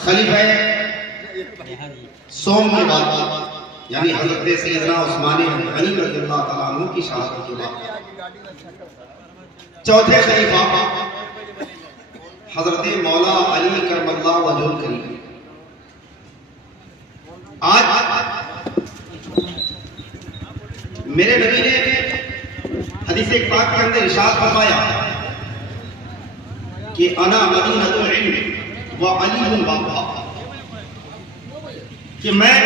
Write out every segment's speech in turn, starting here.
खलीफा सोम के बाद यानी हजरत सैयदना उस्मान गनी रज़ियल्लाहु ताला अन्हु की शहादत के बाद चौथे खलीफा हजरत मौला अली करमल्लाहु वजहुल करीम। आज मेरे नबी ने हदीस पाक के अंदर इरशाद फरमाया कि अना मदीनतुल इल्म व अलीयुल बाबा, कि मैं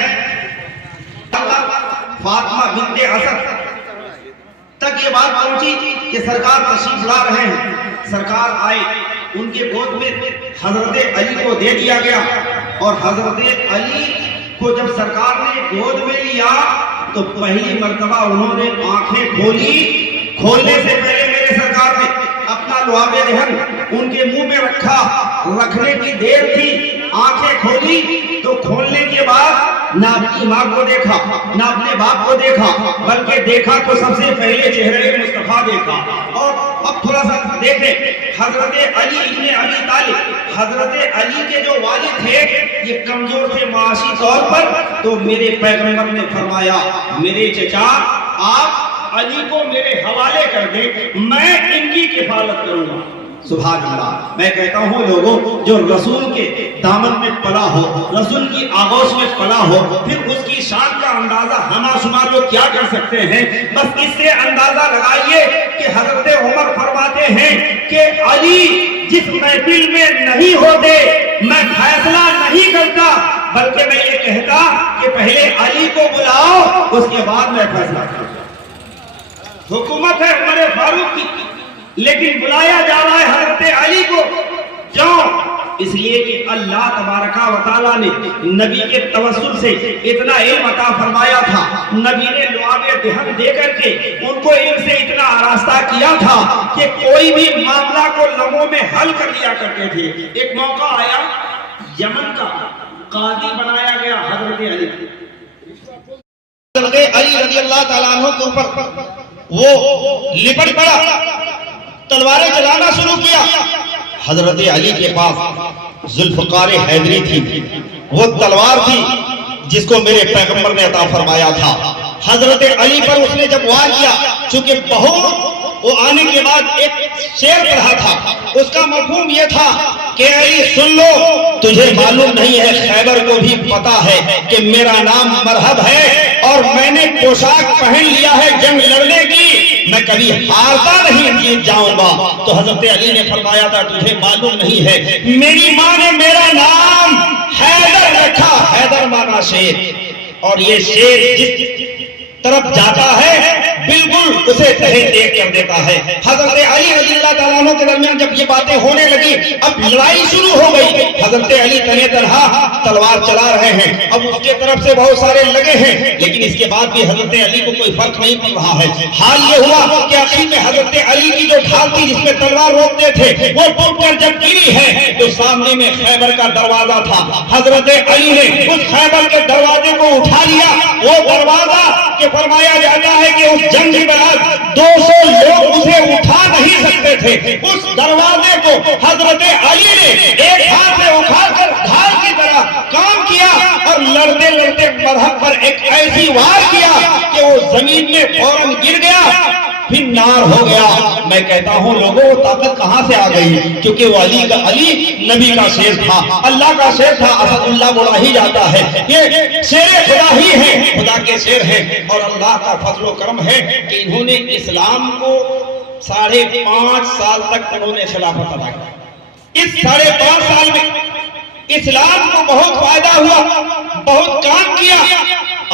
फातिमा बिन्ते असद तक ये बात पहुंची कि सरकार तशरीफ ला रहे हैं। सरकार आए, उनके गोद में हजरत अली को दे दिया गया और हजरत अली को जब सरकार ने गोद में लिया तो पहली मर्तबा उन्होंने आंखें खोली। खोलने से पहले मेरे सरकार ने अपना लुआबे रहन उनके मुंह में रखा, रखने की देर थी, आंखें खोली तो खोलने के बाद ना अपनी माँ को देखा ना अपने बाप को देखा, बल्कि देखा तो सबसे पहले चेहरे मुस्तफा देखा। और अब थोड़ा सा देखें, हजरत अली इब्ने अबी तालिब, हजरत अली के जो वालिद थे ये कमजोर थे माशी तौर पर, तो मेरे पैगंबर ने फरमाया मेरे चचा आप अली को मेरे हवाले कर दे, मैं इनकी किफालत करूंगा। सुभान अल्लाह। मैं कहता हूँ लोगों, जो रसूल के दामन में पला हो, रसूल की आगोश में पला हो, फिर उसकी शान का अंदाजा हम शुमार लोग क्या कर सकते हैं। बस इससे अंदाजा लगाइए कि हजरत उमर फरमाते हैं कि अली जिस महफिल में नहीं होते मैं फैसला नहीं करता, बल्कि मैं ये कहता कि पहले अली को बुलाओ उसके बाद मैं फैसला करूँ। हुकूमत है उमर फारूक की, लेकिन बुलाया जा रहा है हजरत अली को। क्यों? इसलिए कि अल्लाह तबारका व तआला ने नबी के तवस्सुल से इतना इल्म अता फरमाया था। नबी ने लुआबे देहन दे करके उनको इल्म से इतना आरास्ता किया था कि कोई भी मामला को लम्हों में हल कर लिया करते थे। एक मौका आया, यमन का काजी बनाया गया हजरत अली। हजरत अली रज़ियल्लाहु ताला अन्हु के ऊपर वो लिपट पड़ा, तलवारें चलाना शुरू किया। हजरत अली के पास जुल्फ़कार हैदरी थी, वो तलवार थी जिसको मेरे पैगंबर ने अता फरमाया था। हजरत अली पर उसने जब वार किया, चूंकि बहुत वो आने के बाद एक शेर पढ़ा था, उसका मफहूम ये था कि अली सुन लो, तुझे मालूम नहीं है, खैबर को भी पता है कि मेरा नाम मरहब है और मैंने पोशाक पहन लिया है जंग लड़ने की, मैं कभी हारता नहीं, जीत जाऊंगा। तो हजरत अली ने फरमाया था तुझे मालूम नहीं है, मेरी माँ ने मेरा नाम हैदर रखा, हैदर माना शेर, और ये शेर जिस तरफ जाता है बिल्कुल उसे तहे देख कर देता है। हजरत अली रज़ियल्लाहु ताला अन्हु के दरमियान जब ये बातें होने लगी, अब लड़ाई शुरू हो गई। हजरत अली तने तरह तलवार चला रहे हैं, अब उसके तरफ से बहुत सारे लगे हैं, लेकिन इसके बाद भी हजरत अली को कोई फर्क नहीं पड़ रहा है। हाल ये हुआ कि आखिर में हजरत अली की जो ढाल थी जिसमें तलवार रोकते थे वो टूटकर जब गिरी है तो सामने में खैबर का दरवाजा था। हजरत अली ने उस खैबर के दरवाजे को उठा लिया। वो दरवाजा के फरमाया जाता है कि उस जंग के बाद 200 लोग उसे उठा नहीं सकते थे। उस दरवाजे को हजरत अली ने एक हाथ से उठाकर ढाल की तरह काम किया और लड़ते लड़ते मरहब पर एक ऐसी वार किया कि वो जमीन में फौरन गिर गया, फिर नार हो गया। मैं कहता हूँ लोगों, ताकत कहां से आ गई? क्योंकि वो अली नबी का शेर था, अल्लाह का शेर था, असदुल्लाह बोला ही जाता है। ये शेर खुदा ही है, खुदा के शेर है, और अल्लाह का फजल करम है कि इन्होंने इस्लाम को 5.5 साल तक उन्होंने खिलाफत अदा की। इस 5.5 साल में इस्लाम को बहुत फायदा हुआ, बहुत काम किया।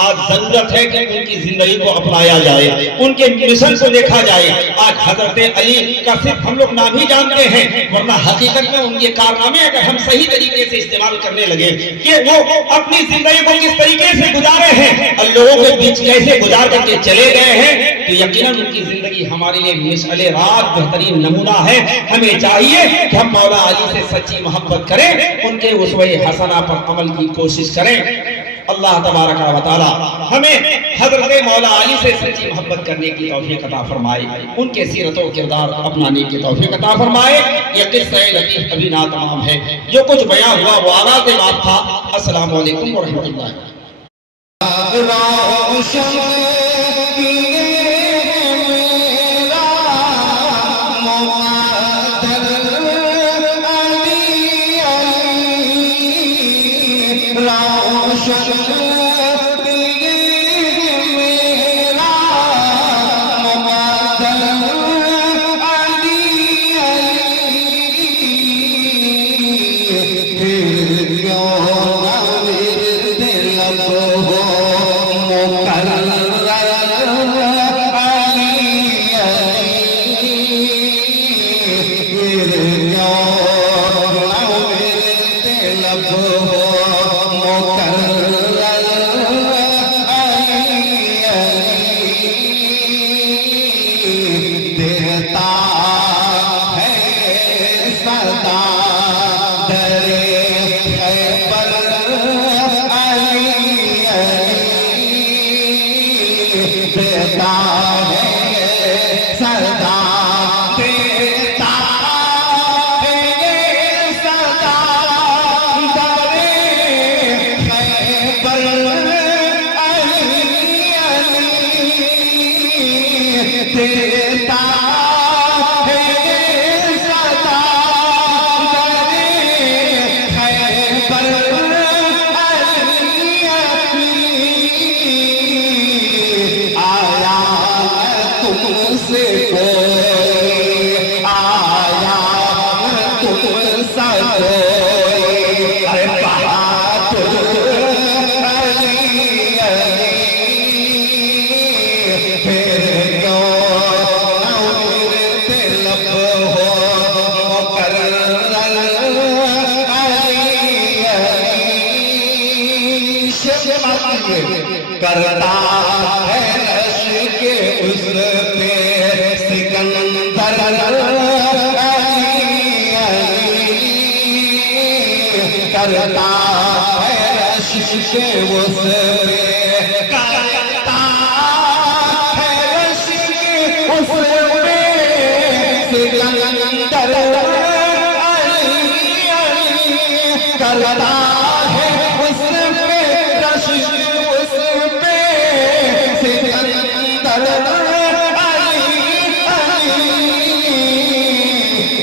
आज जरूरत है कि उनकी जिंदगी को अपनाया जाए, उनके मिशन को देखा जाए। आज हजरत अली का सिर्फ हम लोग नाम ही जानते हैं, वरना हकीकत में उनके कारनामे अगर हम सही तरीके से इस्तेमाल करने लगे कि वो अपनी जिंदगी को किस तरीके से गुजारे हैं और लोगों के बीच कैसे गुजार करके चले गए हैं, तो यकीनन उनकी जिंदगी हमारे लिए मिसाल रात बेहतरीन नमूना है। हमें चाहिए कि हम मौला अली से सच्ची मोहब्बत करें, उनके उस्वे हसना पर अमल की कोशिश करें। अल्लाह तबारक व तआला हमें हजरत मौला अली से सच्ची मोहब्बत करने की तौफीक अता फरमाए, उनके सीरत व किरदार अपनाने की तौफीक अता फरमाए। ये किस्सा लतीफ अभी ना तमाम है, जो कुछ बयां हुआ वो आगाज़ बात था। अस्सलाम वालेकुम व रहमतुल्लाह। करता है रश के उस पे सिकंदर करता है रश के उस पे करता है रश के उस पे सिकंदर करता है उस पे रश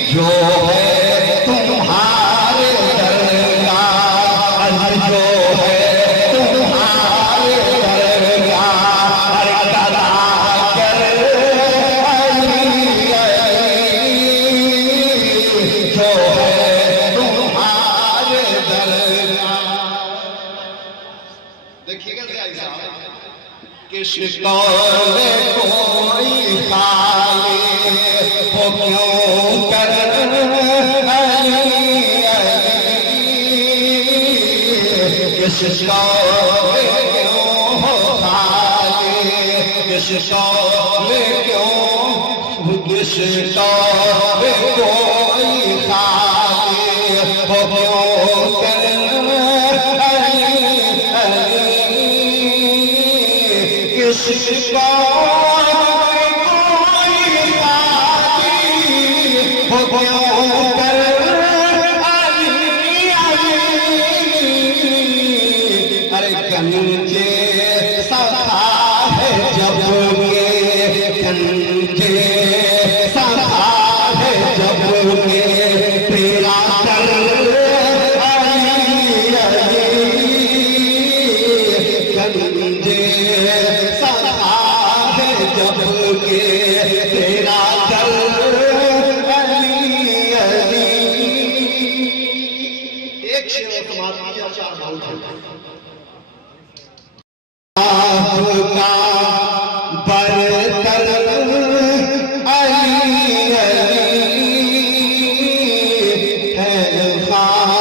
जो है तुम्हारे दरगाह, जो है तुम्हारे दरगाह, अदा कर जो है तुम्हारे दरगाह। देखिएगा किसको कोई खाली वो क्यों कर किसको क्यों हो खाली किसको क्यों किसको कोई खाली वो क्यों कर किसको अरे गंजे सखा है जब के गंजे सखा है जब के तेरा कर गंजे सखा है जब के तेरा कर आपका बरतर अली अली है खानदान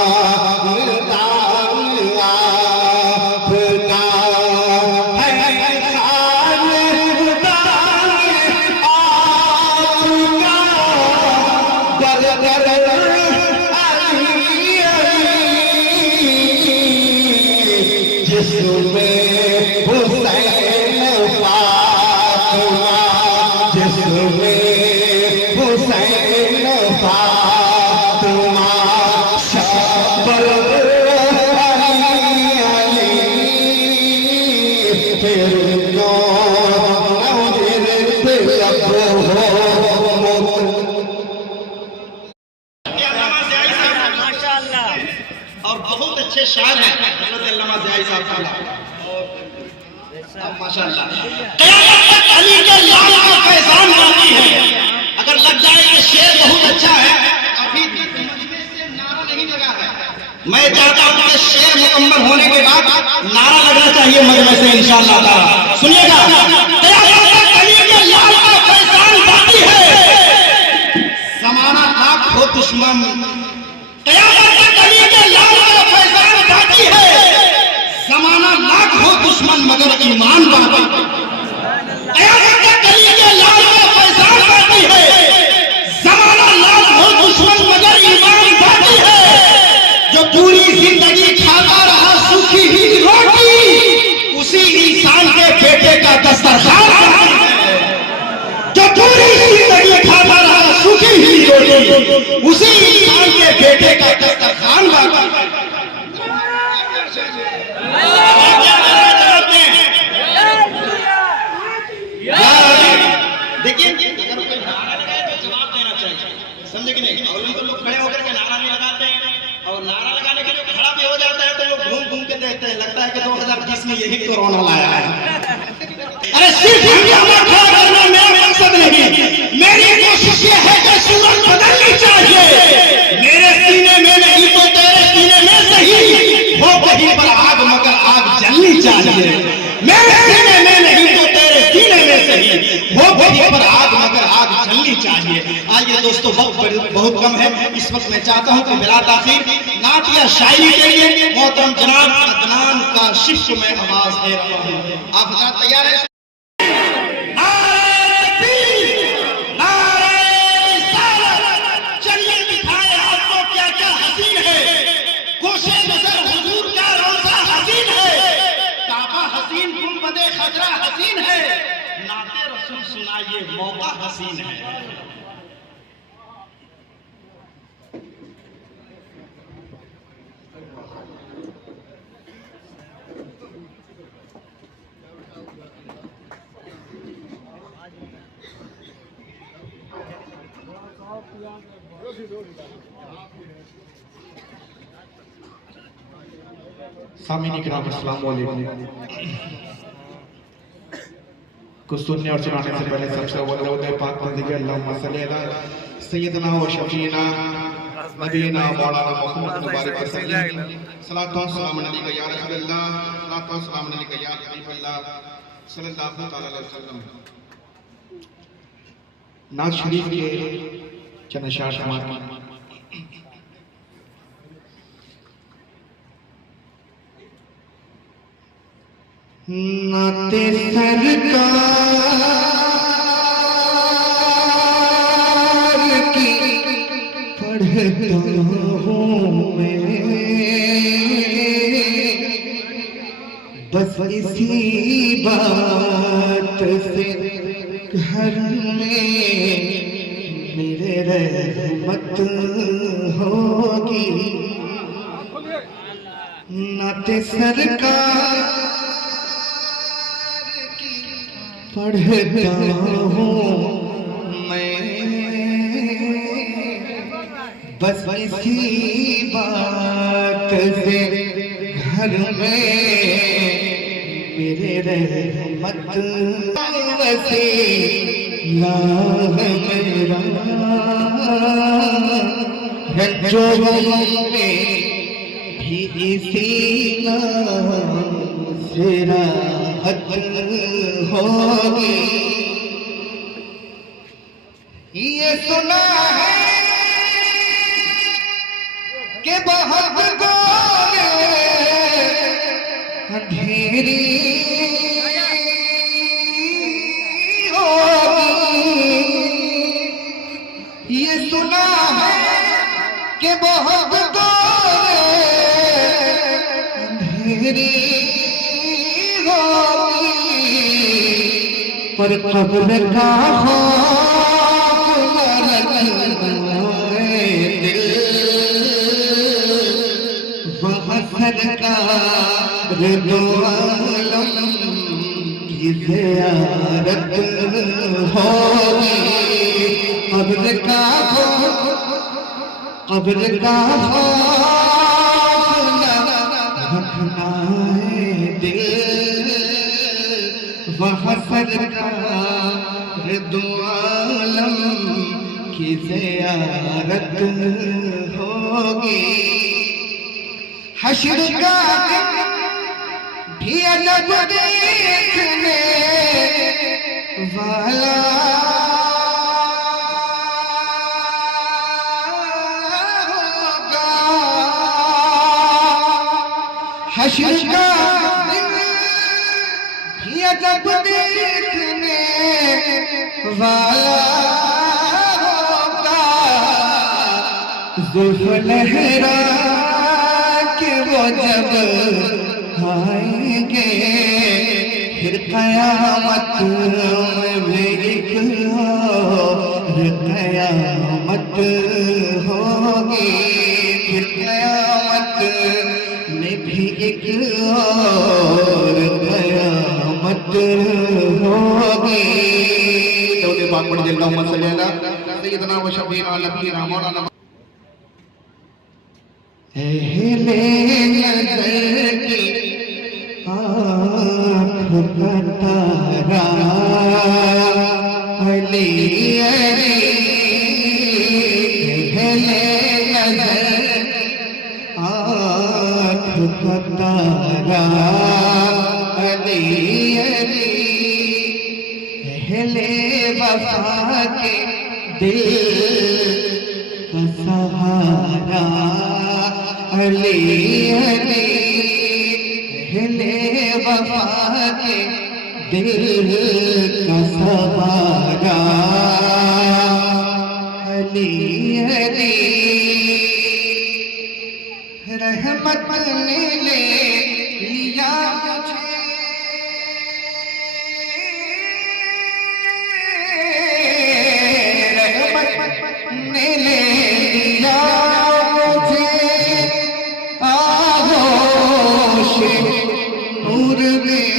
आपका है खानदान आपका बरतर अली अली और बहुत अच्छे शायर हैं हज़रत अल्लामा ज़ियाई साहब। माशाअल्लाह क़यामत तक अली के लाल का फैज़ान बाकी है। अगर लग जाए कि शेर बहुत अच्छा है, अभी भी मजमे से नारा नहीं लगा है। मैं चाहता हूं कि शेर मुकम्मल होने के बाद नारा लगना चाहिए मजमे से इंशाअल्लाह ताला। सुनिएगा, क़यामत तक अली के लाल का फैज़ान बाकी है, ज़माना लाख हो दुश्मन। क़यामत तक अली के लाल का फैज़ान बाकी है, ज़माना लाख हो दुश्मन मगर ईमान बाकी। क़यामत तक अली के लाल का फैज़ान बाकी है, ज़माना लाख हो दुश्मन मगर ईमान बाकी है। जो पूरी जिंदगी खाता रहा सूखी ही रोटी, उसी इंसान के बेटे का दस्तरखान बाकी है। जो पूरी जिंदगी खाता रहा सूखी ही रोटी, उसी इंसान के बेटे का दस्तरखान बाकी है। देखिए, अगर कोई नारा लगाए तो जवाब देना चाहिए, समझे कि नहीं? और तो लोग खड़े होकर के नारा नहीं लगाते हैं, और नारा लगाने के लिए खड़ा भी हो जाता है तो लोग घूम घूम के देखते हैं, लगता है कि 2020 में यही कोरोना लाया है। अरे सिर्फ हंगामा खड़ा करना मेरा मकसद नहीं, मेरी कोशिश ये है कि सूरत बदलनी चाहिए। मेरे सीने में नहीं तो तेरे सीने में सही हो कहीं पर आग, मगर आग जलनी चाहिए। मेरे सीने में नहीं तो तेरे सीने में सही हो कहीं पर आग, मगर आग जलनी चाहिए। आइए दोस्तों, वक्त बहुत कम है, इस वक्त मैं चाहता हूं कि बिला ताखीर नात या शायरी के लिए मोहतरम जनाब अदनान का शिष्य में आवाज दे रहा हूं। आप हजरात तैयार हैं? चलिए दिखाए आपको क्या क्या हसीन है, कोशे नजर हुजूर का रोजा हसीन है, काबा हसीन गुंबदे खजरा हसीन है, नाते रसूल सुनाइए मौका हसीन है। सामीनी किराम अस्सलाम वालेकुम। कुछ सुनने और सुनाने से पहले सबसे अव्वल पाक बंदगी अल्लाहुम्मा सल्ली अला सय्यदना व शफीना नबीना मौलाना मुहम्मद मुबारक वसल्लम। सलातो व सलाम अलैका या रसूलल्लाह, सलातो व सलाम अलैका या हबीबल्लाह सल्लल्लाहु तआला अलैहि वसल्लम। नात शरीफ के चंद अशआर समाअत नाते सरकार की पढ़ता हूँ मैं, बस इसी बात से घर में मेरे रहमत होगी। नाते सरकार पढ़ता हूँ मैं, बस इसी बात से घर में मेरे रहमत वसीला है मेरा है, जो में भी इसी नाम से राहत होगी। ये सुना है कि बहुत गोरे अंधेरी होगी। ये सुना है कि बहुत गोरे अंधेरी पर कब्र का खौफ न रखना दिल, वहाँ सरकार दो आलम की ज़ियारत होगी। कब्र का खौफ सुनाए दिल वहाँ सरकार दो आलम की ज़ियारत होगी। हश्र का भी अजब देखने वाला होगा। हश्र का भी अजब देखने वाला होगा। जुल्फ लहरा के वो जब आएंगे फिर कयामत में भी एक और कयामत होगी। फिर कयामत में भी एक और कयामत होगी। दौलत पाक पढ़ अल्लाहुम्मा सल्ली अला सय्यदना व शफीना नबीना मौलाना। अहले नज़र की आँख का तारा अली अली। अहले नज़र आँख का तारा अली अली। अहले वफा के दिल का सहारा अली अली। अहले वफा के दिल का सहारा अली अली। रहमत ने ले लिया मुझे ने ले लिया मुझे आगोश नूर में।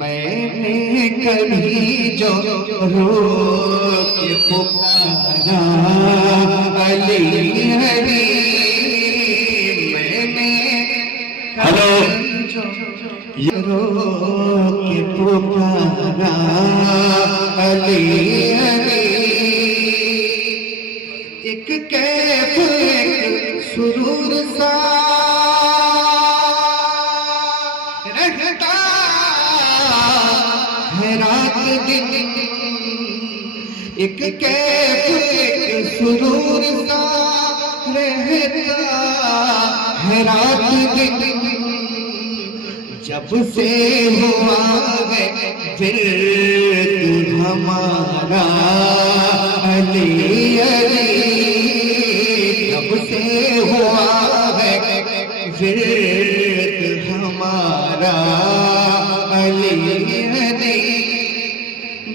मैंने कभी जो रो के पुकारा अली अली। मैंने कभी जो रो के पुकारा अली अली। एक कैफ एक सुरूर सा रहता है रात दिन। एक कैफ एक सुरूर सा रहता है रात दिन। जब से हुआ है फिर हमारा अली अली। जब से हुआ है फिर हमारा अली अली।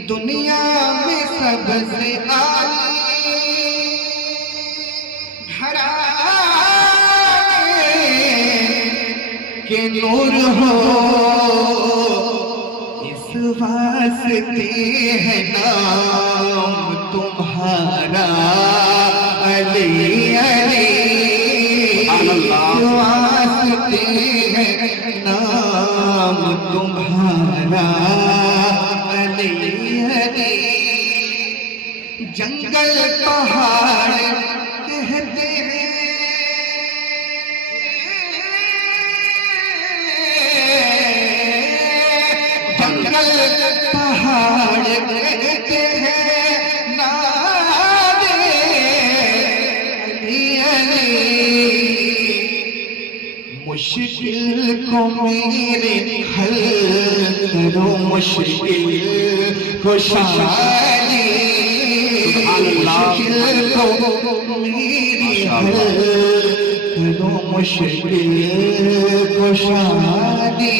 दुनिया में सबसे आली घराने के नूर हो इस वास्ते है नाम तुम्हारा अली अली। इस वास्ते है नाम तुम्हारा अली अली। जंगल पहाड़ कहते हैं जंगल पहाड़ कहते हैं नादे अली अली। मुश्किल को मेरे हल करो मुश्किल को शादी। मुश्किल को मेरी हल करो मुश्किल को शादी।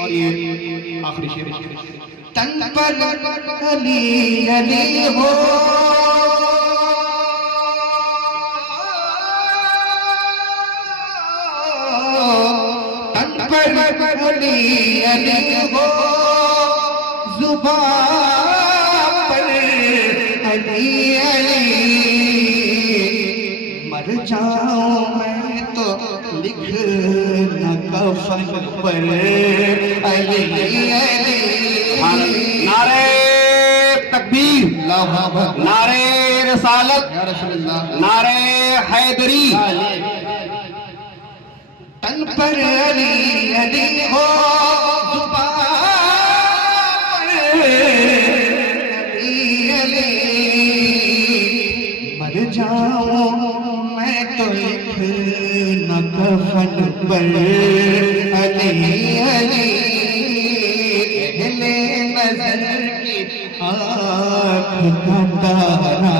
और ये आखिरी शेर तन पर अली अली हो तन पर अली अली हो। जुबान पर अली अली। मर जाऊं मैं तो लिख न कफन पर अली अली। नारे तकबीर, नारे रसालत, या रसूलल्लाह, नारे हैदरी। तन पर अली अली हो, जुबान पर अली अली। मर जाऊं मैं तो लिख न कफन पर अली अली। अहले नजर की आँख का तारा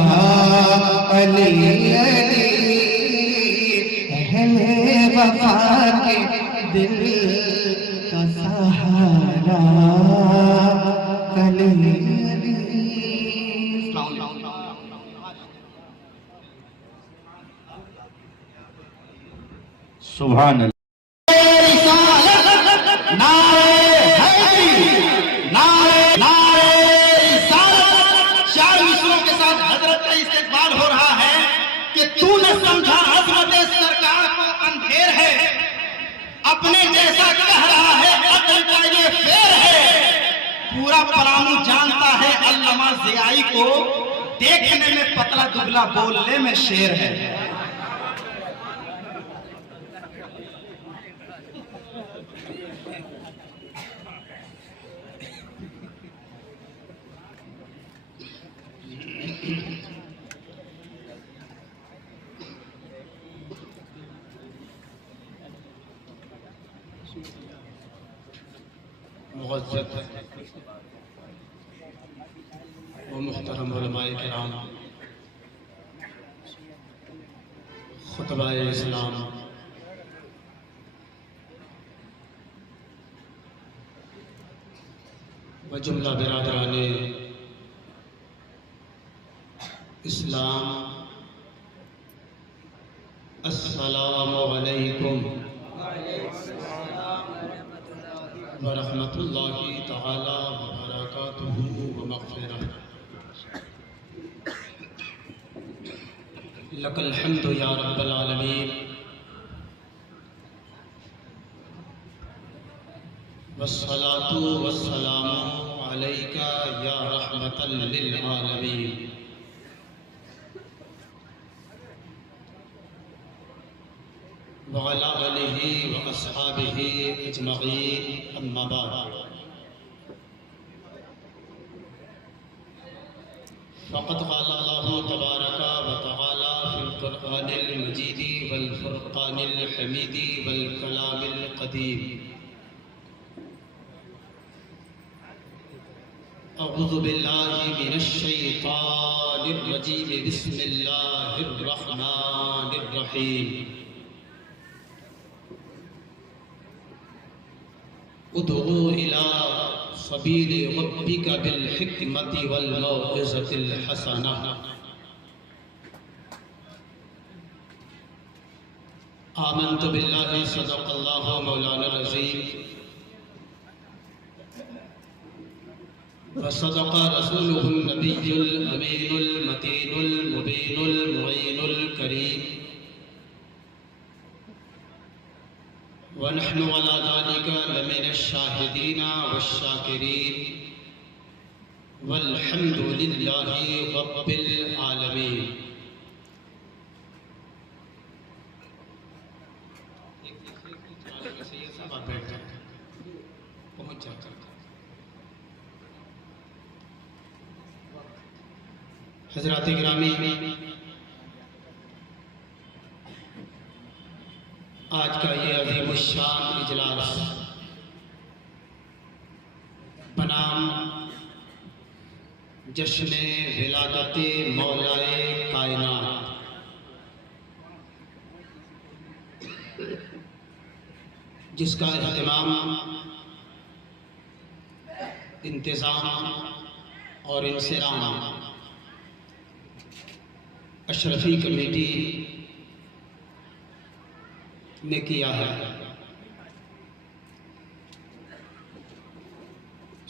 अली अली। अहले वफा के दिल का सहारा अली अली। सुभान हो रहा है कि तूने समझा अजमत सरकार को अंधेर है, अपने जैसा कह रहा है अकल का ये फेर है। पूरा पलामू जानता है अल्लामा ज़ियाई को, देखने में पतला दुबला बोलने में शेर है। मुअज़्ज़ज़ व मुहतरम उलमाए किराम, खुतबाए इस्लाम, व जुमला बिरादराने इस्लाम, अस्सलामु अलैकुम व रहमतुल्लाहि तआला व बरकातुहू व मग़फ़िरह। लकल हम्दु या रब्बल आलमीन वस्सलातु वस्सलामु अलैका या रहमतल लिल आलमीन। व अला आलिहि व अस्हाबिहि अजमईन, अम्मा बाद। फ़क़द क़ाल अल्लाहु तबारक व तआला फ़िल क़ुरआनिल मजीद वल फ़ुरक़ानिल हमीद वल कलामिल क़दीम। अऊज़ु बिल्लाहि मिनश शैतानिर रजीम, बिस्मिल्लाहिर रहमानिर रहीम। उदउ इला सबील रब्बिका बिल हिकमति वल मौइज़तिल हसना। आमन्तु बिल्लाहि सदक़ल्लाहु मौलाना अज़ीम व सदक़ रसूलुहुन नबियुल अमीनुल मतीनुल मुबीनुल मुईनुल करीम। व नहनु अला ज़ालिका लमिनश शाहिदीन वश्शाकिरीन वल्हम्दुलिल्लाहि रब्बिल आलमीन। हज़रात गिरामी, आज का ये अज़ीमुश्शान इजलास बनाम जश्न विलादत मौलाए कायनात, जिसका अहतमाम, इंतज़ाम और इंसिराम अशरफी कमेटी ने किया है।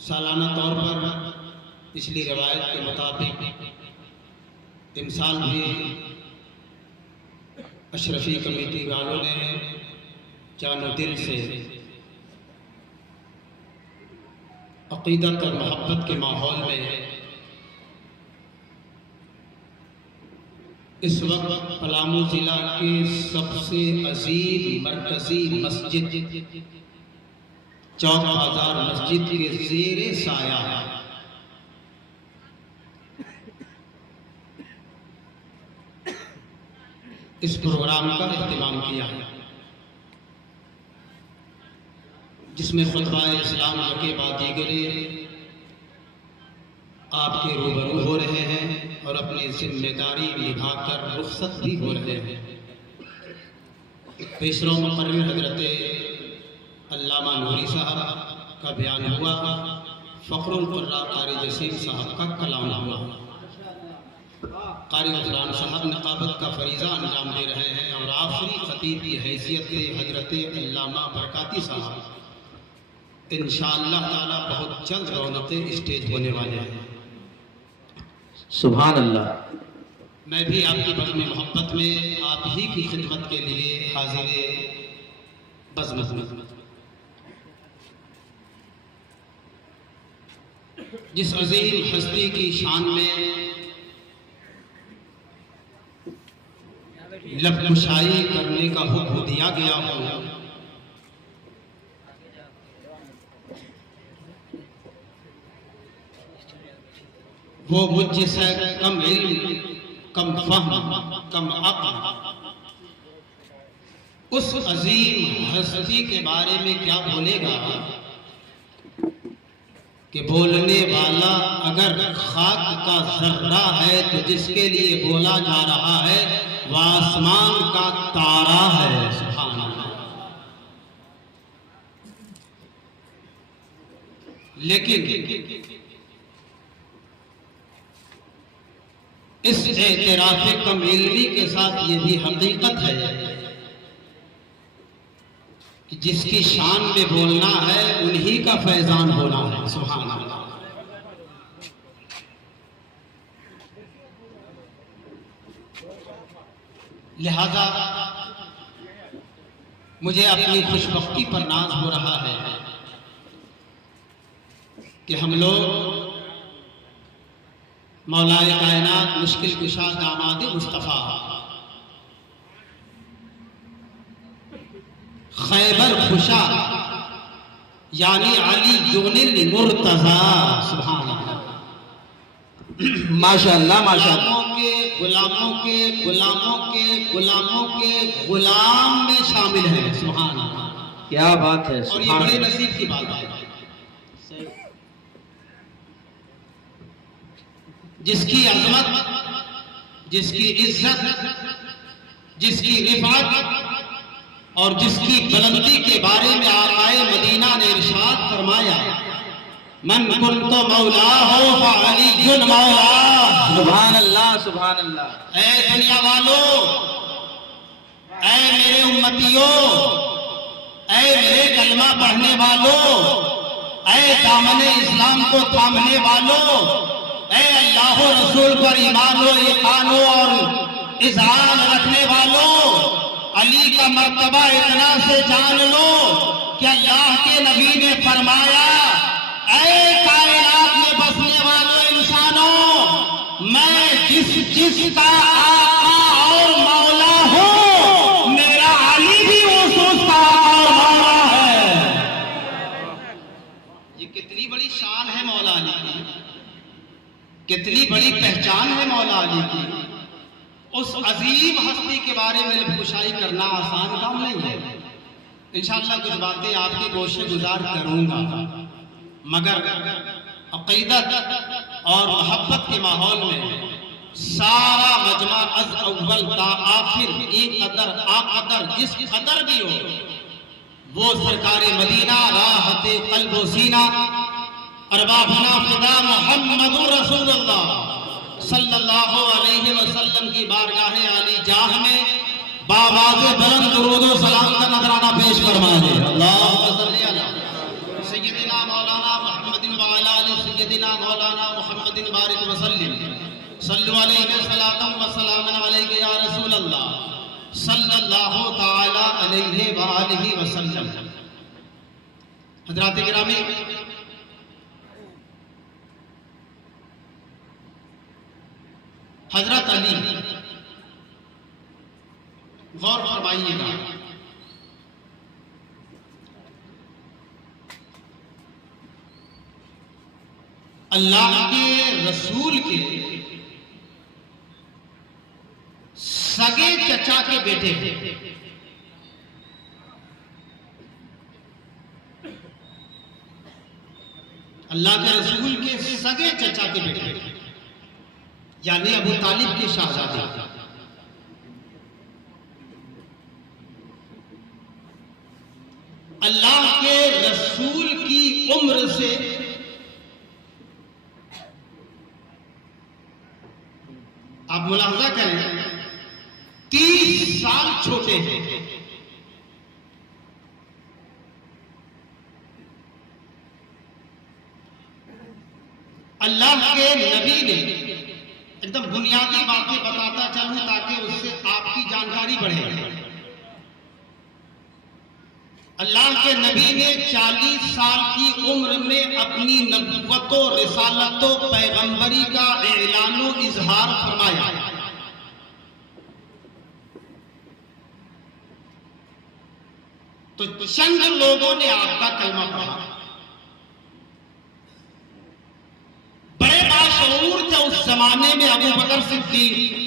सालाना तौर पर पिछली रवायत के मुताबिक इमसाल भी अशरफी कमेटी वालों ने जानो दिल से अक़ीदत और मोहब्बत के माहौल में इस वक्त पलामू ज़िला के सबसे अजीम मरकज़ी मस्जिद चौक बाजार मस्जिद के ज़ेरे साया इस प्रोग्राम का इत्तिमाम किया है, जिसमें खुतबा इस्लाम के बाद दीगरे आपके रूबरू हो रहे हैं और अपनी जिम्मेदारी निभाकर रुखसत भी हो रहे हैं। पेशरो मुकर्रर हजरत अल्लामा नूरी साहब का बयान हुआ, फ़ख्रुल कुर्रा कारी जसीम साहब का कलाम हुआ। कारी अफरान साहब नक़ाबत का फरीज़ा अंजाम दे रहे हैं और आखिरी ख़तीब की हैसियत से हजरत अल्लामा बरकाती साहब इंशाअल्लाह ताला बहुत जल्द रौनक़ स्टेज होने वाले हैं। सुभान अल्लाह। मैं भी आपकी बज़्म मोहब्बत में आप ही की खिदमत के लिए हाजिर बज़्म हूँ। जिस अज़ीम हस्ती की शान में लबकुशाई करने का हुक्म दिया गया हो, वो मुझसे कम इल्म, कम फहम, कम अक़्ल उस अजीम हस्ती के बारे में क्या बोलेगा कि बोलने वाला अगर खाक का जर्रा है तो जिसके लिए बोला जा रहा है वह आसमान का तारा है। सुभान अल्लाह। लेकिन इस एतराफ़ कमीलवी के साथ ये भी हकीकत है कि जिसकी शान में बोलना है उन्हीं का फैजान होना है। सुभान अल्लाह। लिहाजा मुझे अपनी खुशबख्ती पर नाज हो रहा है कि हम लोग मौलाए कायनात मुश्किल कुशा दामाद मुस्तफ़ा खैबर खुशा यानी अली जुनिल मुर्तज़ा सुभान अल्लाह माशाअल्लाह माशाअल्लाह गुलामों के गुलाम में शामिल है। सुभान अल्लाह। क्या बात है। और ये बड़े नसीब की बात है। जिसकी अज़मत, जिसकी इज्जत, जिसकी रिफ़ात और जिसकी बुलंदी के बारे में आक़ाए मदीना ने इरशाद फरमाया, मन कुन्तो मौला हो फ़अलियुन मौला। सुभान अल्लाह सुभान अल्लाह। ऐ दुनिया वालों, ऐ मेरे उम्मतियों, ऐ मेरे कलमा पढ़ने वालों, ऐ दामने इस्लाम को थामने वालों, ऐ अल्लाह रसूल पर ईमान व इक़ान और इज़हार रखने वालों, अली का मर्तबा इतना से जान लो कि अल्लाह के नबी ने फरमाया, ऐ कायनात में बसने वालों इंसानों, मैं जिसका आका और मौला हूँ, मेरा अली भी उसका आका और मौला है। ये कितनी बड़ी शान है मौला अली की, कितनी बड़ी पहचान है मौला अली की। उस अजीम हस्ती के बारे में लबकुशाई करना आसान काम नहीं है। इंशाअल्लाह कुछ बातें आपकी गोशे गुजार करूंगा, मगर अक़ीदत और मोहब्बत के माहौल में सारा मजमा अज़ अव्वल ता आखिर एक कदर आकदर जिस कदर भी हो वो सरकार मदीना राहते क़ल्ब व सीना अरबाबना फ़िदा मुहम्मदुर रसूलुल्लाह सल्लल्लाहु अलैहि वसल्लम की बारगाह आली जाह में बावाज़े बुलंद दुरूद व सलाम का नजराना पेश फरमाए। अल्लाहुम्मा सल्ली अला सय्यदिना मौलाना मुहम्मदिन व अला आलि सय्यदिना मौलाना मुहम्मदिन बारिक व सल्लिम सल्लु अलैहि सलातम व सलामन अलैका या रसूल अल्लाह। सल्लल्लाहु ताला अलैहि वालिहि वसल्लम। हज़रात गिरामी, हजरत अली, गौर फरमाइएगा, अल्लाह के रसूल के सगे चचा के बेटे थे। अल्लाह के रसूल के सगे चचा के बेटे थे, यानी अबू तालिब के शहजादे। अल्लाह के रसूल की उम्र से आप मुलाहजा करें, 30 साल छोटे हैं। अल्लाह के नबी ने, एकदम बुनियादी बातें बताता चलूं ताकि उससे आपकी जानकारी बढ़े। अल्लाह के नबी ने 40 साल की उम्र में अपनी नबुव्वतो, रिसालतो, पैगंबरी का ऐलानो इजहार फरमाया। तो चंद लोगों ने आपका कलमा पढ़ा, बड़े बाशऊर थे उस जमाने में अबू बकर सिद्दीक,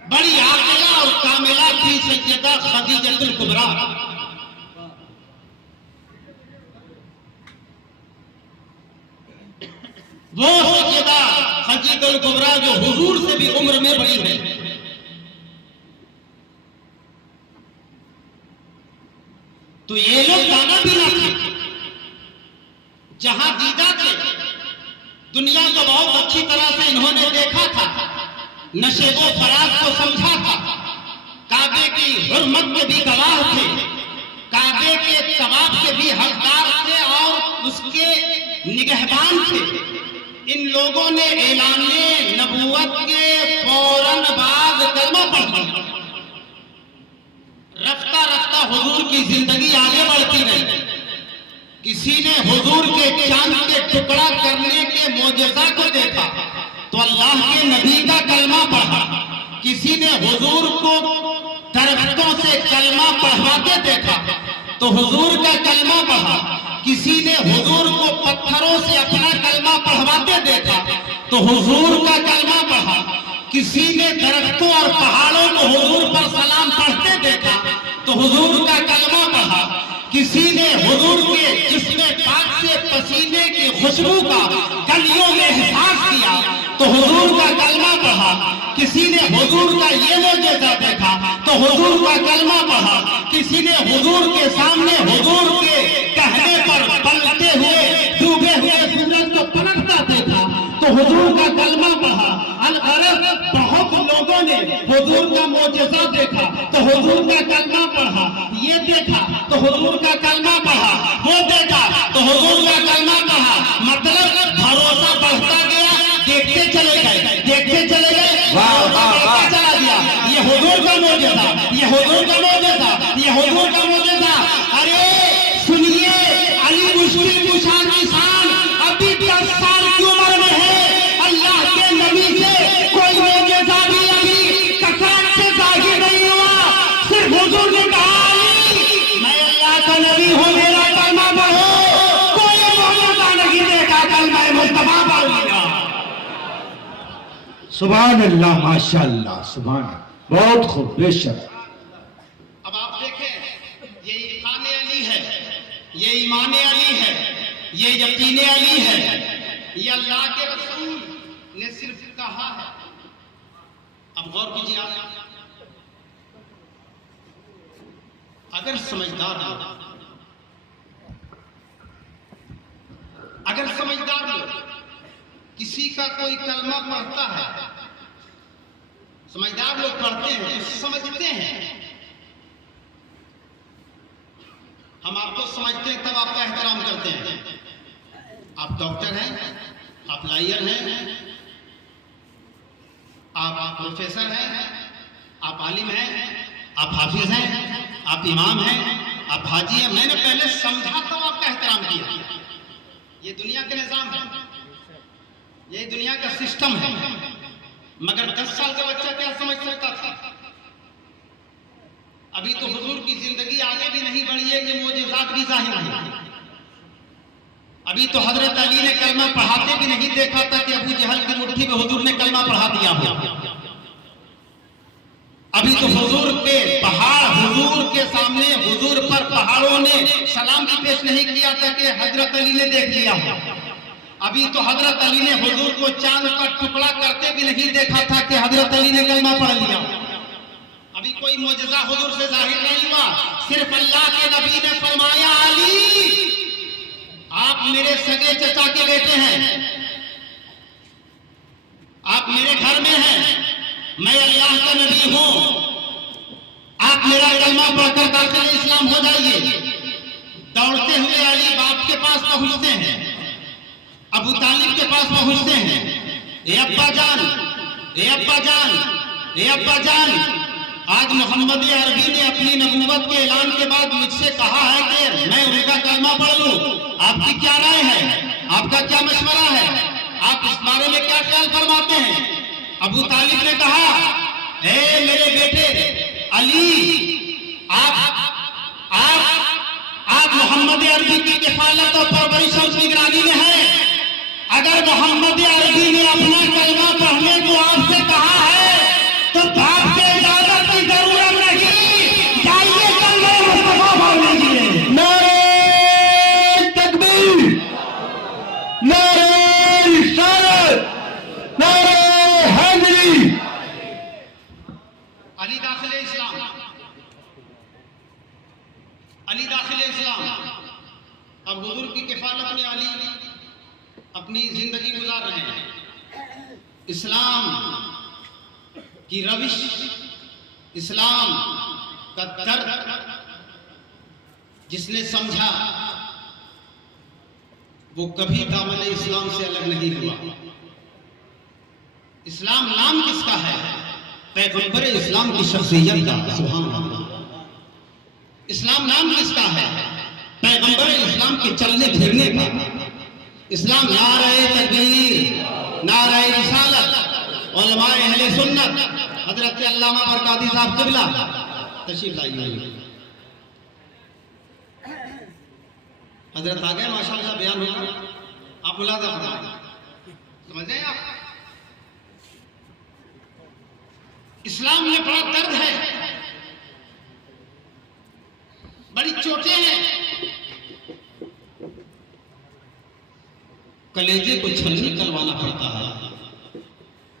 बड़ी आकिला और कामिला थी सैयदा खदीजतुल कुबरा। वो सैयदा खदीजतुल कुबरा जो हुजूर से भी उम्र में बड़ी है। तो ये लोग दाना भी ना थे, जहां दीदा थे, दुनिया को बहुत अच्छी तरह से इन्होंने देखा था, नशेबो फराज को समझा था, काबे की हुर्मत के भी गवाह थे, काबे के तवाफ के भी हकदार थे और उसके निगहबान थे। इन लोगों ने ऐलाने नबूवत के फौरन बाद कलमा पढ़ लिया। रफ्ता रफ्ता हुजूर की जिंदगी आगे बढ़ती रही। किसी ने हुजूर के चांद के टुकड़ा करने के मोजज़ा को देखा तो अल्लाह के नबी का कलमा पढ़ा। किसी ने हुजूर को दरख्तों से कलमा पढ़वाते देखा तो हुजूर का कलमा पढ़ा। किसी ने हुजूर को पत्थरों से अपना कलमा पढ़वाते देखा तो हुजूर का कलमा पढ़ा। किसी ने दरख्तों और पहाड़ों को हुजूर पर सलाम पढ़ते देखा तो हुजूर का कलमा पढ़ा। किसी ने हुजूर के जिस्म पाक से पसीने की खुशबू का गलियों में एहसास किया तो हुजूर का कलमा पढ़ा। किसी ने हुजूर का ये मोजज़ा देखा तो हुजूर का कलमा पढ़ा। किसी ने हुजूर के सामने हुजूर के कहने पर पलटते हुए डूबे हुए सूरज को पलटता देखा तो हुजूर का कलमा पढ़ा। अल-अरब बहुत लोगों ने हुजूर का मोजज़ा देखा तो हुजूर का कलमा पढ़ा। ये देखा तो हुजूर का कलमा पढ़ा, वो देखा तो हुजूर का कलमा पढ़ा। मतलब भरोसा बढ़ता गया, देखते चले गए, देखते चले गए, बढ़ता चला गया। ये हुजूर का मोजज़ा, ये हुजूर का मोजज़ा, ये हुजूर का मोजज़ा। अरे सुनिए, अली मुश्किल कुशा किसान अभी 10 साल की उम्र में है। अल्लाह के नबी से कोई मोजज़ा भी अभी कसरत से जाहिर नहीं हुआ। सिर्फ हुजूर ने कहा, मैं अल्लाह का नबी हूँ, मेरा कलमा पढ़ो। कोई मोजज़ा नहीं देखा, कलमा मुस्तफा पढ़ लिया। सुभान अल्लाह, माशाअल्लाह, सुभान, बहुत खूब, बेशक। अब आप देखें, ये ईमान अली है, ये ईमान अली है, ये यकीन अली है। ये अल्लाह के रसूल ने सिर्फ कहा है। अब गौर कीजिए, आप अगर समझदार लोग, अगर समझदार लोग किसी का कोई कलमा पढ़ता है, समझदार लोग पढ़ते हैं तो समझते हैं। हम आपको समझते हैं तब आपका एहतराम करते हैं। आप डॉक्टर हैं, आप लॉयर हैं, आप प्रोफेसर हैं, आप आलिम हैं, आप हाफिज हैं, आप इमाम हैं, आप हाजी हैं। मैंने पहले समझा तो आपका एहतराम किया। ये दुनिया का निजाम है, ये दुनिया का सिस्टम है। मगर 10 साल का बच्चा क्या समझ सकता था? अभी तो हुजूर की जिंदगी आगे भी नहीं बढ़ी है कि मोजेज़ात भी ज़ाहिर हैं। अभी तो हजरत अली ने कलमा पढ़ाते भी नहीं देखा था कि अबू जहल की मुट्ठी में हुजूर ने कलमा पढ़ा दिया हो। अभी तो हुजूर के पहाड़, हुजूर के सामने, हुजूर पर पहाड़ों ने सलाम भी पेश नहीं किया था कि हजरत अली ने देख लिया हो। अभी तो हजरत अली ने हुजूर को चांद का टुकड़ा करते भी नहीं देखा था कि हजरत अली ने कलमा पढ़ लिया। अभी कोई मोजज़ा हुजूर से जाहिर नहीं हुआ। सिर्फ अल्लाह के नबी ने फरमाया, अली आप मेरे सगे चचा के बेटे हैं, आप मेरे घर में हैं, मैं अल्लाह का नबी हूं, आप मेरा कलमा पढ़कर दाखिल इस्लाम हो जाइए। दौड़ते हुए अली बाप के पास पहुंचते हैं, अबू तालिब के पास पहुंचते हैं। ए अब्बा जान, ए अब्बा जान, ए अब्बा जान, आज मोहम्मद अरबी ने अपनी नबूवत के ऐलान के बाद मुझसे कहा है कि मैं उनका कलमा पढ़ लूं। आपकी क्या राय है? आपका क्या मशवरा है? आप इस बारे में क्या ख्याल फरमाते हैं? अबू तालिब ने कहा, ए मेरे बेटे अली, आप मोहम्मद अरबी की किफालत और परवरिश और निगरानी में है। अगर मोहम्मद अरबी ने अपना कलमा पढ़ने को आपसे कहा है तो बाप से इजाजत की जरूरत नहीं, जाइए कलमा मुस्तफा पढ़ लीजिए। नारे तकबीर, नारे रिसालत, नारे हैदरी। अली दाखिल इस्लाम, अली दाखिल इस्लाम। अब हुजूर की किफालत में अली अपनी जिंदगी गुजार रहे हैं। इस्लाम की रविश, इस्लाम का दर्द जिसने समझा वो कभी दामन इस्लाम से अलग नहीं हुआ। इस्लाम नाम किसका है? पैगंबर इस्लाम की शख्सियत का। सुभान अल्लाह। इस्लाम नाम किसका है? पैगंबर इस्लाम के चलने फिरने का। इस्लाम नारे तकबीर, नारे रिसालत, उलमाए अहले सुन्नत, हजरत अल्लामा बरकाती साहब क़िबला तशरीफ लाइए। हजरत आ गए, माशाअल्लाह बयान होगा, आप मुलाज़ा फरमाएं। समझ गए आप? इस्लाम में बड़ा दर्द है, बड़ी चोटें हैं। कलेजे को छलनी करवाना पड़ता है।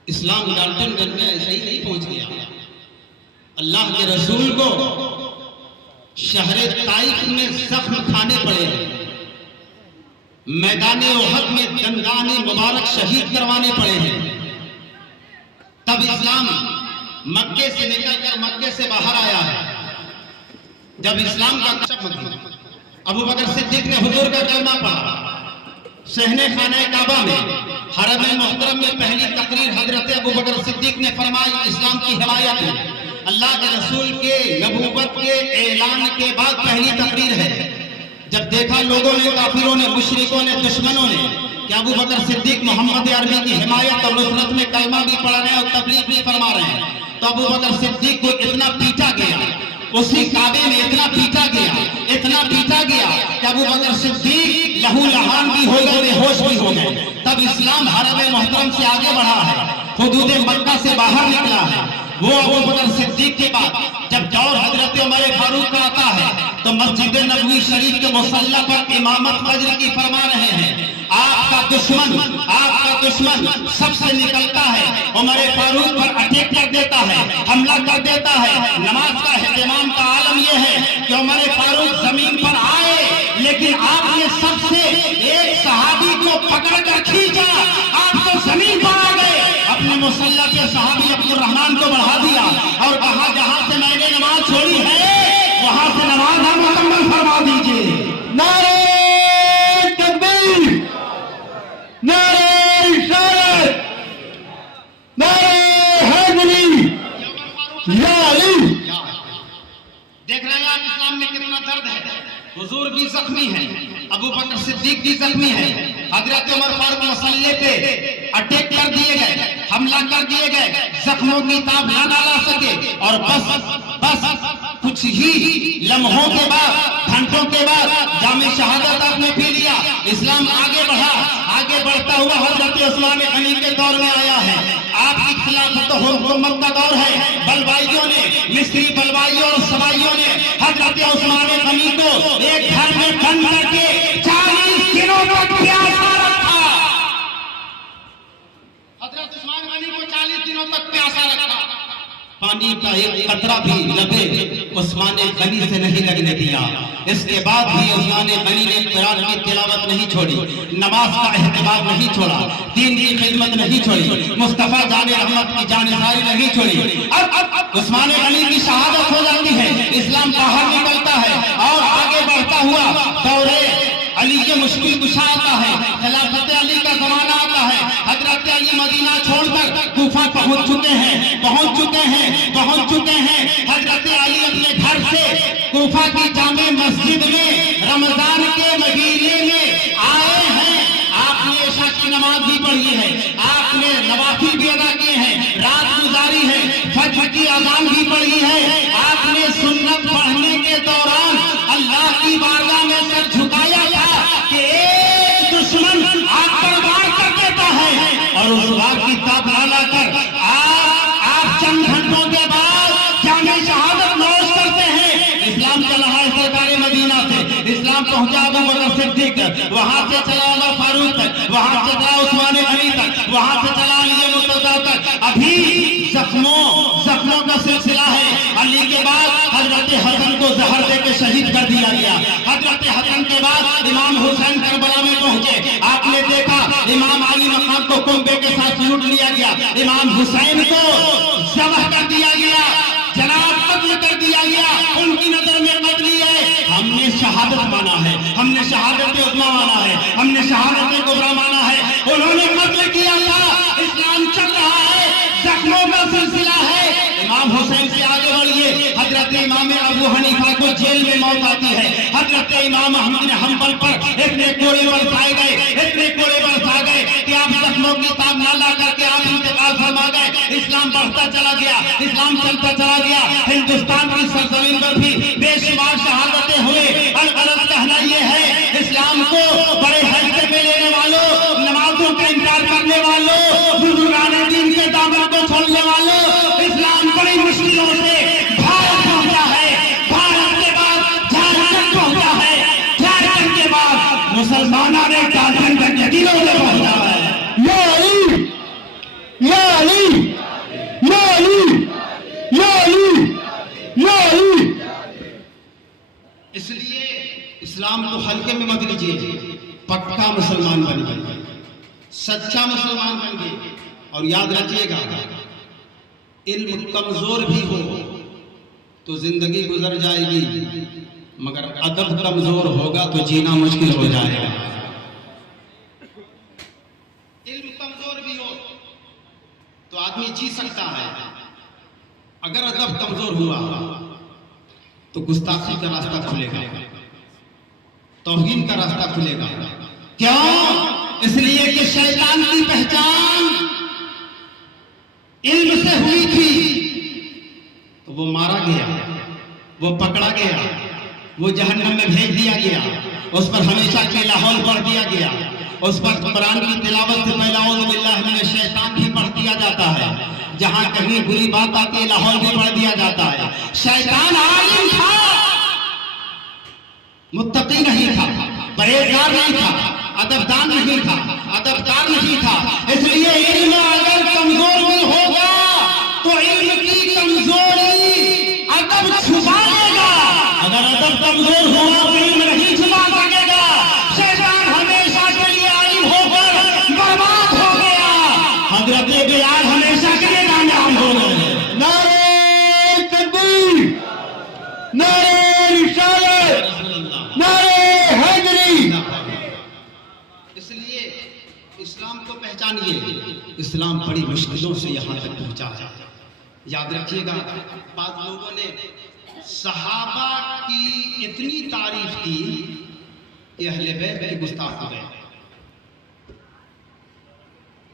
इस्लाम डाल्टनगंज में ऐसे ही नहीं पहुंच गया। अल्लाह के रसूल को शहर ताइफ में जख्म खाने पड़े, मैदान उहद में दंदाने मुबारक शहीद करवाने पड़े हैं। तब इस्लाम मक्के से निकलकर मक्के से बाहर आया है। जब इस्लाम का अबू बकर सिद्दीक ने हुजूर का कलमा पढ़ा, सहने खाने काबा में हरम मोहतरम में पहली तकरीर हजरत अबू बकर सिद्दीक ने फरमाई। इस्लाम की हिमायत में अल्लाह के रसूल के नबूवत के ऐलान के बाद पहली तकरीर है। जब देखा लोगों ने, काफिरों ने, मुशरिकों ने, दुश्मनों ने कि अबू बकर सिद्दीक मोहम्मद अरबी की हिमायत और नुसरत में कलमा भी पढ़ रहे हैं और तबलीग भी फरमा रहे हैं, तो अबू बकर सिद्दीक को इतना पीटा गया, उसी काबे में इतना पीटा गया, इतना पीटा गया कि अबू बकर सिद्दीक लहू लहान भी हो गए, बेहोश भी हो गए। तब इस्लाम हरम मोहतरम से आगे बढ़ा है, हुदूद मक्का से बाहर निकला है। वो अबू बकर सिद्दीक के बाद जब दौर हजरत उमर फारूक का आता है तो मस्जिद नबवी शरीफ के मुसल्ला पर इमामत फज्र की फरमा रहे हैं। आपका दुश्मन सबसे निकलता है, उमर फारूक पर अटैक कर देता है, हमला कर देता है। नमाज का इमाम का आलम यह है कि उमर फारूक जमीन पर आए, लेकिन आपने सबसे एक सहाबी को पकड़कर खींचा, आप तो जमीन पर आ गए। अपने मुसल्ला पे सहाबी अब्दुल रहमान को बढ़ा दिया और कहा, जहां से मैंने नमाज छोड़ी है वहां से नमाज हम मुकम्मल फरमा दीजिए। नारे तकबीर, नारे रिसालत, नारे हुजूर भी जख्मी हैं, अबू बकर सिद्दीक भी जख्मी हैं, हजरत उमर फारूक मसल्ले पे अटैक कर दिए गए, हमला कर दिए गए, जख्मों की ताब न डाला सके और बस कुछ ही लम्हों के बाद, घंटों के बाद जामे शहादत आपने पी लिया। इस्लाम आगे बढ़ा, आगे बढ़ता हुआ हजरत उस्मान गनी के दौर में आया है। आपकी खिलाफत हुकूमत का दौर है। बलवाइयों ने, मिस्री बलवाइयों और सवाइयों ने हजरत उस्मान गनी को एक घर में बंद करके 40 दिनों तक प्यासा रखा। हजरत उस्मान गनी को 40 दिनों तक प्यासा रखा। पानी का एक कतरा भी लबे उस्मान गनी से नहीं लगने दिया। इसके बाद भी उस्मान गनी ने कुरान की तिलावत नहीं छोड़ी, नमाज का एहतमाम नहीं छोड़ा, दीन की खिदमत नहीं छोड़ी, मुस्तफा जाने रहमत की जानिसारी नहीं छोड़ी। अब उस्मान गनी की शहादत हो जाती है, इस्लाम बाहर निकलता है और आगे बढ़ता हुआ दौरे अली के मुश्किल कुशा आता है, खिलाफत अली का जमाना आता है। हजरत अली मदीना छोड़कर कूफा पहुंच चुके हैं। हजरत अली अपने घर से कूफा की जामे मस्जिद में रमजान के महीने में आए हैं। आपने इशा की नमाज भी पढ़ी है, आपने नवाफिल भी अदा किए हैं, रात गुजारी है, फज्र की अज़ान भी पढ़ी है। आपने सुन्नत पढ़ने के दौरान अल्लाह की बारगाह में सर झुकाया कि एक दुश्मन आग पर वार कर देता है और उस वार की ताब ना लाकर आप चंद घंटों के बाद जामे शहादत नौश करते हैं। इस्लाम चला है सरकार मदीना से, इस्लाम पहुंचा अबू बकर सिद्दीक तक, वहां से चला उमर फारूक तक, वहां से चला उस्मान गनी तक, वहां से चला अली मुर्तजा तक। अभी जख्मों का सिलसिला है। अली के बाद हजरत हसन को जहर देकर शहीद कर दिया गया। हजरत हसन के बाद इमाम हुसैन करबला में पहुंचे। आपने देखा इमाम अली मकाम को कुंबे के साथ लूट लिया गया, इमाम हुसैन को ज़बह कर दिया गया, जनाब कत्ल कर दिया गया। उनकी नजर में कत्ल है। हमने शहादत माना है, हमने शहादत उज़्मा माना है, हमने शहादत कुबरा माना है। उन्होंने कत्ल किया था। इस्लाम चल रहा है, जख्मों का सिलसिला है। इमाम हुसैन से आगे बढ़िए। हजरत इमाम अबू हनीफा को जेल में मौत आती है। हजरत इमाम अहमद हम्बल पर इतने कोड़े बरसाए गए कि आप जख्मों की ताब ना ला करके आप इंतकाल फरमा गए। इस्लाम बढ़ता चला गया, इस्लाम चलता चला गया। हिंदुस्तान की सरजमीन पर भी बेशुमार शहादतें हुए। अलग कहना यह है, इस्लाम को बड़े हल्के में लेने वालों, नमाजों का इनकार करने वालों, बुजुर्गाने दीन के दामन को छोड़ने वालों, इस्लाम बड़ी मुश्किलों से भारत पहुंचा है। भारत के बाद झारखंड पहुंचा है, झारखंड के बाद मुसलमानों ने झारखंड के जदीरों में पहुंचा है। या अली, या अली, या अली, या अली, या अली। इसलिए इस्लाम को हल्के में मत लीजिए। पक्का मुसलमान बन गए, सच्चा मुसलमान बन गए। और याद रखिएगा, इल्म कमजोर भी हो तो जिंदगी गुजर जाएगी, मगर अदब कमजोर होगा तो जीना मुश्किल हो जाएगा। इल्म कमजोर भी हो तो आदमी जी सकता है, अगर अदब कमजोर हुआ तो गुस्ताखी का रास्ता खुलेगा, तौहीन का रास्ता खुलेगा। क्यों? इसलिए कि शैतान की पहचान इल्म से हुई थी तो वो मारा गया, वो पकड़ा गया, वो जहन्नम में भेज दिया गया, उस पर हमेशा के लाहौल पढ़ दिया गया, उस पर कुरान की तिलावत से पहले औज़ु बिल्लाहि मिनश शैतान भी पढ़ दिया जाता है। जहां कहीं बुरी बात आती है लाहौल भी पढ़ दिया जाता है। शैतान आलिम था, मुत्तकी नहीं था, परहेजगार नहीं था, अदबदान नहीं था, अदबदार नहीं था। इसलिए इल्म अगर कमजोर भी होगा तो इल्म की कमजोरी अदब छुपा लेगा। अगर अदब कमजोर होगा तो इल्म नहीं छुपा सकेगा। शैतान हमेशा के लिए आलिम होकर बर्बाद हो गया। हजरत बिलाल हमेशा के लिए नाकाम हो गए। नारे तकबीर, नारे रिसालत, नारे हैदरी। इसलिए इस्लाम को पहचानिए। इस्लाम बड़ी मुश्किलों से यहाँ तक पहुँचा है। याद रखिएगा, बाद लोगों ने सहाबा की इतनी तारीफ की कि अहले बैत के गुस्ताख हो गए।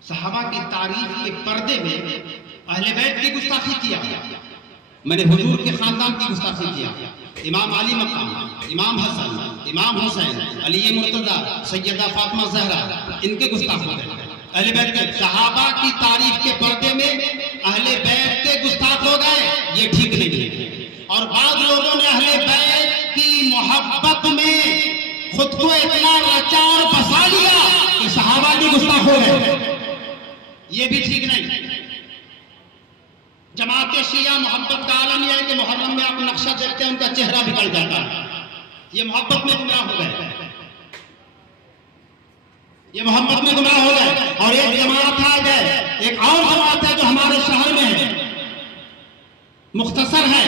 सहाबा की तारीफ के पर्दे में अहले बैत की गुस्ताखी किया, मैंने हुजूर के खानदान की गुस्ताखी किया। इमाम अली मकाम, इमाम हसन, इमाम हुसैन, अली मुर्तजा, सैयदा फातिमा ज़हरा, इनके गुस्ताख हो गए। अहले बैत के सहाबा की तारीफ के पर्दे में अहले बैत के गुस्ताख हो गए, ये ठीक नहीं है। और बाद लोगों ने अहले बैत की मोहब्बत में खुद को इतना रचा और बसा लिया कि सहाबा की गुस्ताख हो गए, ये भी ठीक नहीं। जमात शिया मोहब्बत का आलम यह है कि मुहर्रम में आप नक्शा देखते हैं उनका चेहरा बिगड़ जाता है, ये मोहब्बत में गुमराह हो गए, ये मोहब्बत में गुमराह हो गए। और एक जमात आ गए, एक और जमात है जो हमारे शहर में है, मुख्तसर है,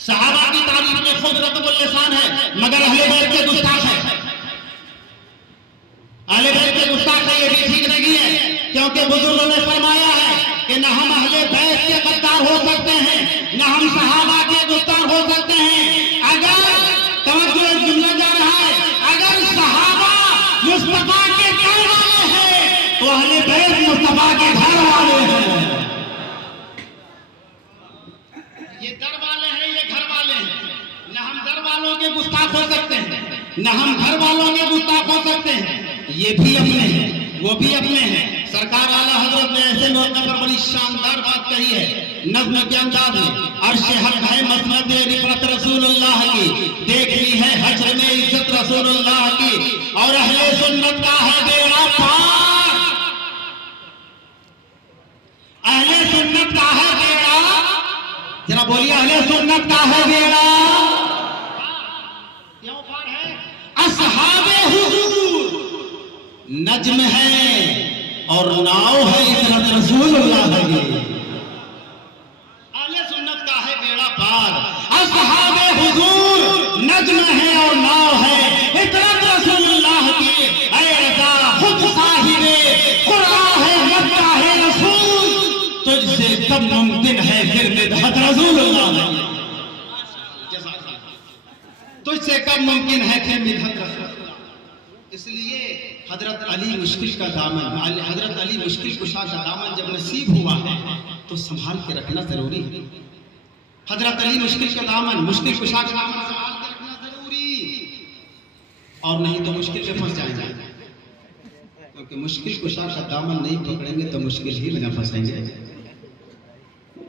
सहाबा की तारीफ में खुद रतबुल लिसान है, मगर अहले बैत के गुस्ताख है। अहले बैत के गुस्ताख है, ये भी ठीक नहीं है, क्योंकि बुजुर्गों ने फरमाया है कि न हम अहले बैत के गद्दार हो सकते हैं, न हम सहाबा के गुस्ताख हो सकते हैं। अगर तवज्जो जुमला जा रहा है, अगर सहाबा मुस्तफा के घर वाले हैं तो अहले बैत मुस्तफा के घर वाले हैं। ये दर वाले हैं, ये घर वाले हैं। न हम दर वालों के गुस्ताख हो सकते हैं, न हम घर वालों के गुस्ताख हो सकते हैं। ये भी अपने हैं, वो भी अपने हैं। सरकार आला हजरत ने ऐसे मौके पर बड़ी शानदार बात कही है, नज़्म के अंदाज में, अर्श हक है मसनद रिफत रसूलुल्लाह की, देखनी है हश्र में इज्जत रसूलुल्लाह की, और अहले सुन्नत का है बेड़ा पार, अहले सुन्नत का है बेड़ा, जरा बोलिए, अहले सुन्नत का है बेड़ा क्यों पार है? असहाबे हुजूर नज्म है और नाव है इज्जत रसूलुल्लाह की, अहले सुन्नत का है बेड़ा पार। असहाबे हुजूर नज्म है और नाव है इज्जत रसूलुल्लाह की, ऐ रज़ा खुद साहिबे कुरान है मक्का है रसूल, तुझसे कब मुमकिन है फिर मिदहत रसूलुल्लाह, तुझसे कब मुमकिन है फिर मिदहत रसूलुल्लाह। इसलिए हजरत अली मुश्किल का दामन, हजरत अली मुश्किल कुशा का दामन जब नसीब हुआ है तो संभाल के रखना जरूरी है। हजरत अली मुश्किल का दामन, मुश्किल कुशा का दामन संभाल के रखना जरूरी, और नहीं तो मुश्किल पे फंस जाएंगे, क्योंकि मुश्किल कुशा का दामन नहीं पकड़ेंगे तो मुश्किल ही में फंसेंगे।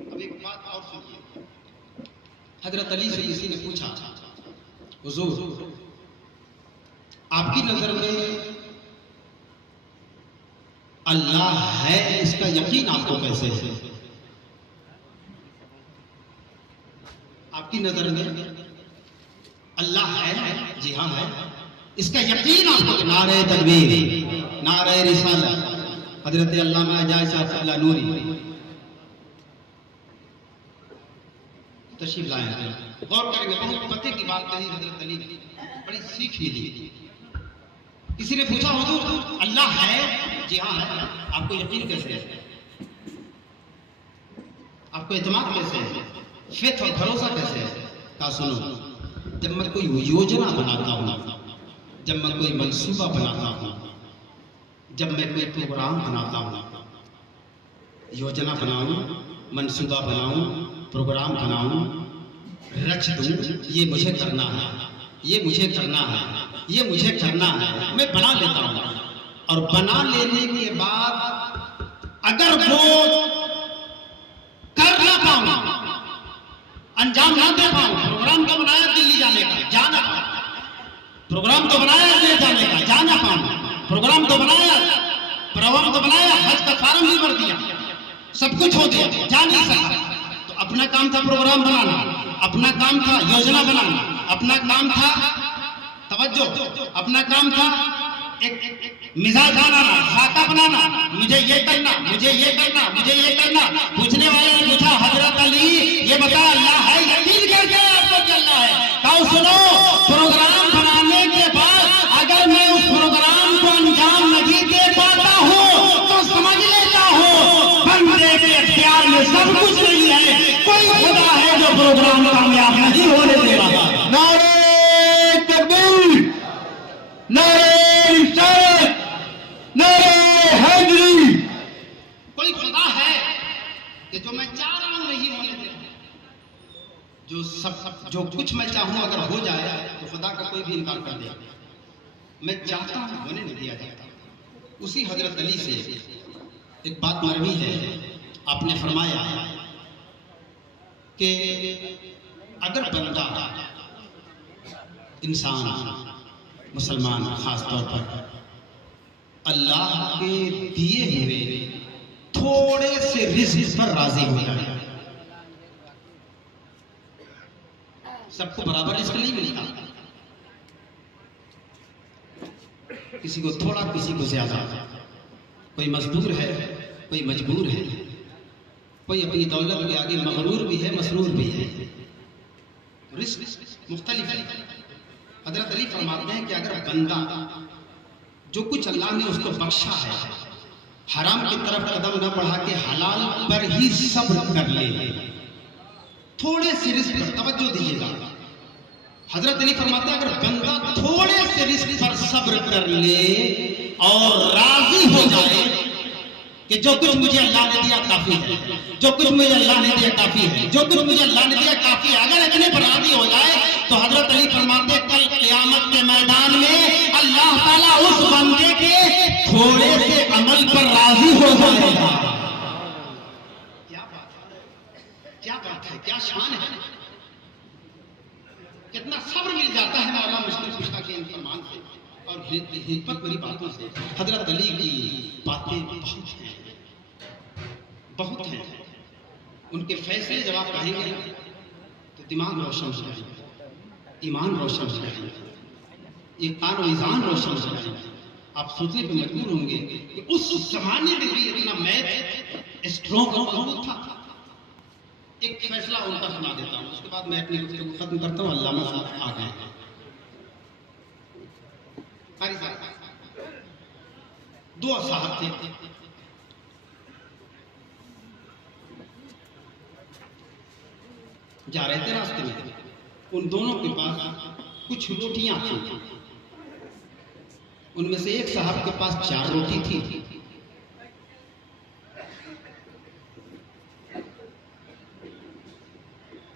अब एक बात और सुनिए, हजरत अली से किसी ने पूछा, हुजूर आपकी नजर में अल्लाह है, इसका यकीन आपको कैसे है? आपकी नजर में अल्लाह है? जी हाँ है, इसका यकीन आपको? नारे तकबीर, नारे रिसालत, हजरत अल्लामा अजाज साहब नूरी तशरीफ लाए हैं। गौर करेंगे, बहुत पते की बात कही हजरत अली ने, बड़ी सीख मिली। किसी ने पूछा, हुजूर अल्लाह है? जी हाँ है, आपको यकीन कैसे है? आपको इत्मीनान कैसे है? फेथ और भरोसा कैसे है? कहा सुनो, जब मैं कोई योजना बनाता हूँ, जब मैं कोई मंसूबा बनाता हूँ, जब मैं कोई प्रोग्राम बनाता हूँ, योजना बनाऊं, मंसूबा बनाऊं, प्रोग्राम बनाऊं, रच दूं, ये मुझे करना है, ये मुझे करना है, ये मुझे करना है, मैं बना लेता हूं। और बना लेने के बाद अगर वो कर ना पाऊं, अंजाम ना दे पाऊं, प्रोग्राम तो बनाया दिल्ली जाने का, जाना पाऊं, प्रोग्राम तो बनाया दिल्ली जाने का, जाना पाऊं, प्रोग्राम तो बनाया हज का फॉर्म भी भर दिया, सब कुछ हो गया, जा नहीं सकता। तो अपना काम था प्रोग्राम बनाना, अपना काम था योजना बनाना, अपना काम था तवज्जो, अपना काम था एक मिजाज बनाना, खाका बनाना, मुझे ये करना, मुझे ये करना, मुझे ये करना। पूछने वाले ने पूछा, हजरत अली ये बता अल्लाह है, यकीन करके आपको चलना है? कहो सुनो, प्रोग्राम बनाने के बाद अगर मैं उस प्रोग्राम को अंजाम नहीं दे पाता हूँ तो समझ लेता हूँ बंदे के इख्तियार में में सब कुछ नहीं है, कोई खुदा है जो प्रोग्राम कामयाब नहीं होने दे रहा। नारे तकबीर, नारे रिसालत, नारे हैदरी। कोई खुदा है कि जो मैं चाह रहा हूं नहीं होने दे रहा। जो कुछ मैं चाहूं अगर हो जाए तो खुदा का कोई भी इनकार कर दे। मैं चाहता हूं होने नहीं दिया जाता। उसी हजरत अली से एक बात मरवी है, आपने फरमाया कि अगर बंदा इंसान मुसलमान खास तौर पर अल्लाह के दिए हुए थोड़े से रिज़्क़ पर राजी हो जाए, सबको बराबर रिज़्क़ नहीं मिलता, किसी को थोड़ा किसी को ज्यादा, कोई मजबूर है कोई मजबूर है, कोई अपनी दौलत के आगे मगरूर भी है मसरूर भी है, रिज़्क़ मुख्तलिफ है। हज़रत अली फरमाते हैं कि अगर बंदा जो कुछ अल्लाह ने उसको बख्शा है हराम की तरफ कदम न बढ़ा के हलाल पर ही सब्र कर ले, थोड़े से रिज़्क़ पर तवज्जो दीजिएगा। हजरत अली फरमाते हैं अगर बंदा थोड़े से रिज़्क़ पर सब्र कर ले और राजी हो जाए कि जो कुछ मुझे अल्लाह ने दिया काफी है, जो कुछ मुझे अल्लाह ने दिया काफी है, जो कुछ मुझे अल्लाह ने दिया काफी है, अगर इतने पर राजी हो जाए तो हजरत अली फरमाते हैं कल क़यामत के मैदान में अल्लाह ताला उस बंदे के थोड़े से अमल पर राजी हो जाएगा। क्या बात है, क्या बात है, क्या शान है, कितना सब्र मिल जाता है मौला मुश्किल कुशा के इंसान से और हिकमत भरी बातों से। हजरत अली की बातें बहुत हैं, उनके फैसले जब आप कहेंगे तो दिमाग रोशन हो जाएगा, ईमान रोशन हो जाएगा, ये कान और ईज़ान रोशन हो जाएगा। आप सोचने पर मजबूर होंगे कि उस जमाने में भी इतना मैथ स्ट्रॉन्ग और मजबूत था। एक फैसला उनका सुना देता हूँ, उसके बाद मैं अपनी गुफ्तगू खत्म करता हूँ। अल्लामा साहब आ गए, कारी साहब, दो साहब थे, जा रहे थे रास्ते में, उन दोनों के पास कुछ रोटियां थी, उनमें से एक साहब के पास 4 रोटी थी,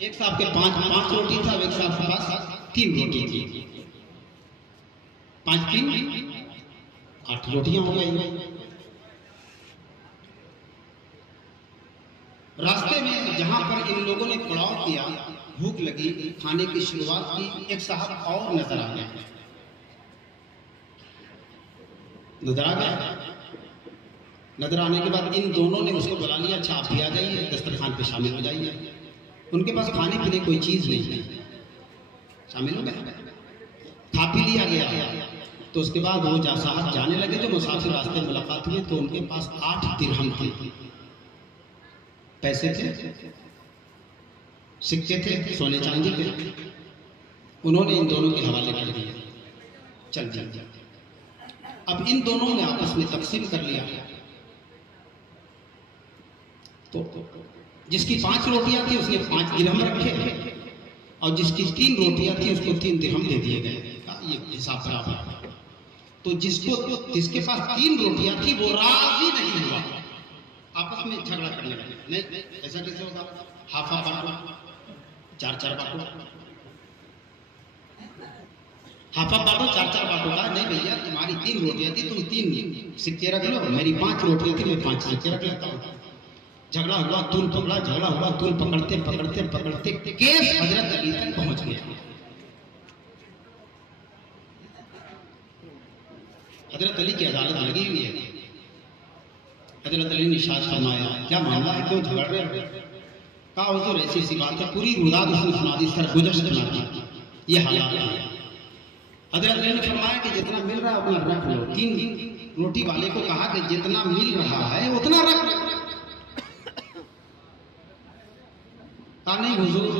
एक साहब के 5 रोटी था, एक साहब के पास 3 रोटी थी, 5 3 8 रोटियां हो गई। रास्ते में जहां पर इन लोगों ने पड़ाव किया, भूख लगी, खाने की शुरुआत की, एक साहब और नजर आ गया, नजर आने के बाद इन दोनों ने उसको बुला लिया, अच्छा आप भी आ जाइए, दस्तरखान पे शामिल हो जाइए। उनके पास खाने पीने कोई चीज नहीं थी, शामिल हो गए, खा पी लिया गया। तो उसके बाद वो साहब जाने लगे, जो मुसाफिर रास्ते में मुलाकात हुई तो उनके पास 8 दिरहम थे, पैसे थे, सिक्के थे सोने चांदी के, उन्होंने इन दोनों के हवाले कर दिए, चल जा। अब इन दोनों ने आपस में तकसीम कर लिया, तो जिसकी 5 रोटियां थी उसने 5 दिरहम रखे और जिसकी 3 रोटियां थी उसको 3 दिरहम दे दिए गए, ये हिसाब बराबर। तो जिसके पास 3 रोटियां थी वो राजी नहीं हुआ, आपस में झगड़ा करने लगे, नहीं ऐसा कैसे होगा, हाफा बांटो, 4 बांटो, हाफा बांटो, 4 बांटो का, नहीं भैया तुम्हारी 3 रोटियां थी, तुम 3 सिक्के रख लो, मेरी 5 रोटियां थी, मैं 5 सिक्के रख लेता हूँ। झगड़ा हुआ, तूल पकड़ा, झगड़ा हुआ, तूल पकड़ते पकड़ते पकड़ते केस हजरत अली तक पहुंच गया। हजरत अली की अदालत लगी हुई है, हजरत अली ने इरशाद फरमाया, क्या मामला है, क्यों झगड़ रहे हो? कहा हुजूर ऐसी ऐसी बात है, पूरी रुदात उसने सुना दी, सरगुजश सुना दी, ये हालात है। हजरत अली ने फरमाया कि जितना मिल रहा है उतना रख लो। 3 रोटी वाले को कहा कि जितना मिल रहा है उतना रख लो। कहा नहीं हुजूर,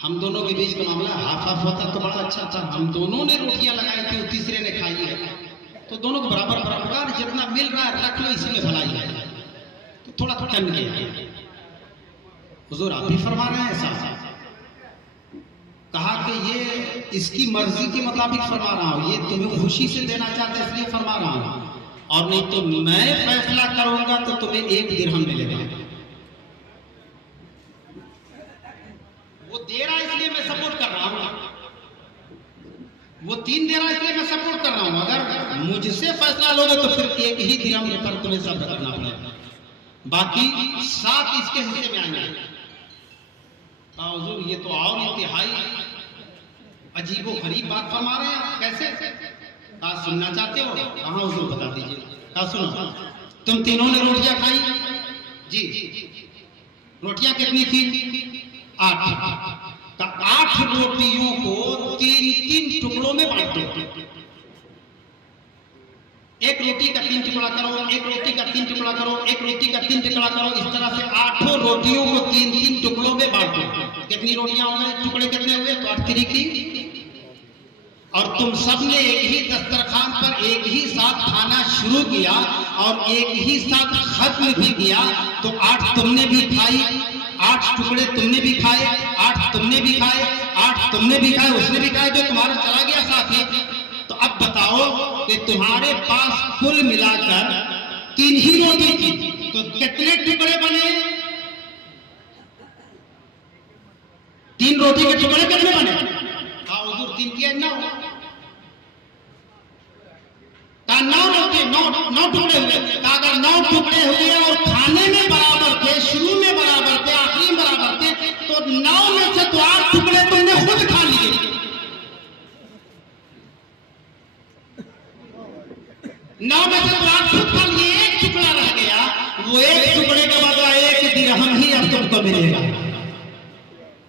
हम दोनों के बीच का मामला हाफ हाफ होता तो बड़ा अच्छा था, हम दोनों ने रोटियां लगाई थी, तीसरे ने खाई है, तो दोनों को बराबर बराबर, जितना मिल रहा है रख लो, इसी में भलाई है। तो थोड़ा टन गया। हुजूर आप भी फरमा रहे हैं ऐसा? कहा कि ये इसकी मर्जी के मुताबिक फरमा रहा हूं, ये तुम्हें खुशी से देना चाहते इसलिए फरमा रहा हूं, और नहीं तो मैं फैसला करूंगा तो तुम्हें 1 दिरहम मिलेगा। वो दे रहा है इसलिए मैं सपोर्ट कर रहा हूं, वो 3 दे रहा है इसलिए मैं सपोर्ट कर रहा हूं। अगर मुझसे फैसला लोगे तो फिर 1 ही दिरहम पर तुम्हें सब्र करना पड़ेगा, बाकी 7 इसके हिस्से में आएंगे। हुजूर ये तो और इंतहाई अजीबो गरीब बात फरमा रहे हैं, कैसे? कहा सुनना चाहते हो? कहाँ हुजूर बता दीजिए। कहा सुनो, तुम तीनों ने रोटियां खाई जी, रोटियां कितनी थी? 8। 8 रोटियों को 3-3 टुकड़ों में बांट दो। 1 रोटी का 3 टुकड़ा करो, 1 रोटी का 3 टुकड़ा करो, 1 रोटी का 3 टुकड़ा करो, इस तरह से 8 रोटियों को 3-3 टुकड़ों में बांट दो। कितनी रोटियां हो गए? टुकड़े कितने हुए? तो 8 3 और तुम सबने एक ही दस्तरखान पर एक ही साथ खाना शुरू किया और एक ही साथ खत्म भी किया, तो 8 तुमने भी खाई, 8 टुकड़े तुमने भी खाए, 8 तुमने भी खाए, 8 तुमने भी खाए, उसने भी खाए, जो तुम्हारा चला गया साथी। तो अब बताओ कि तुम्हारे पास कुल मिलाकर 3 ही रोटी थी, तो कितने टुकड़े बने? 3 रोटी के टुकड़े कितने बने? हाँ हुजूर 3 किया 9। 9 रोटी 9 टुकड़े हुए। अगर 9 टुकड़े हुए और खाने में बराबर थे, शुरू में बराबर थे, आखिरी में बराबर थे, तो 9 में से तो 8 टुकड़े तुमने खुद खा लिए। 9 में से तो 8 खुद खा लिए, 1 टुकड़ा रह गया। वो 1 टुकड़े के बदला 1 दिरहम ही अब तुमको मिलेगा।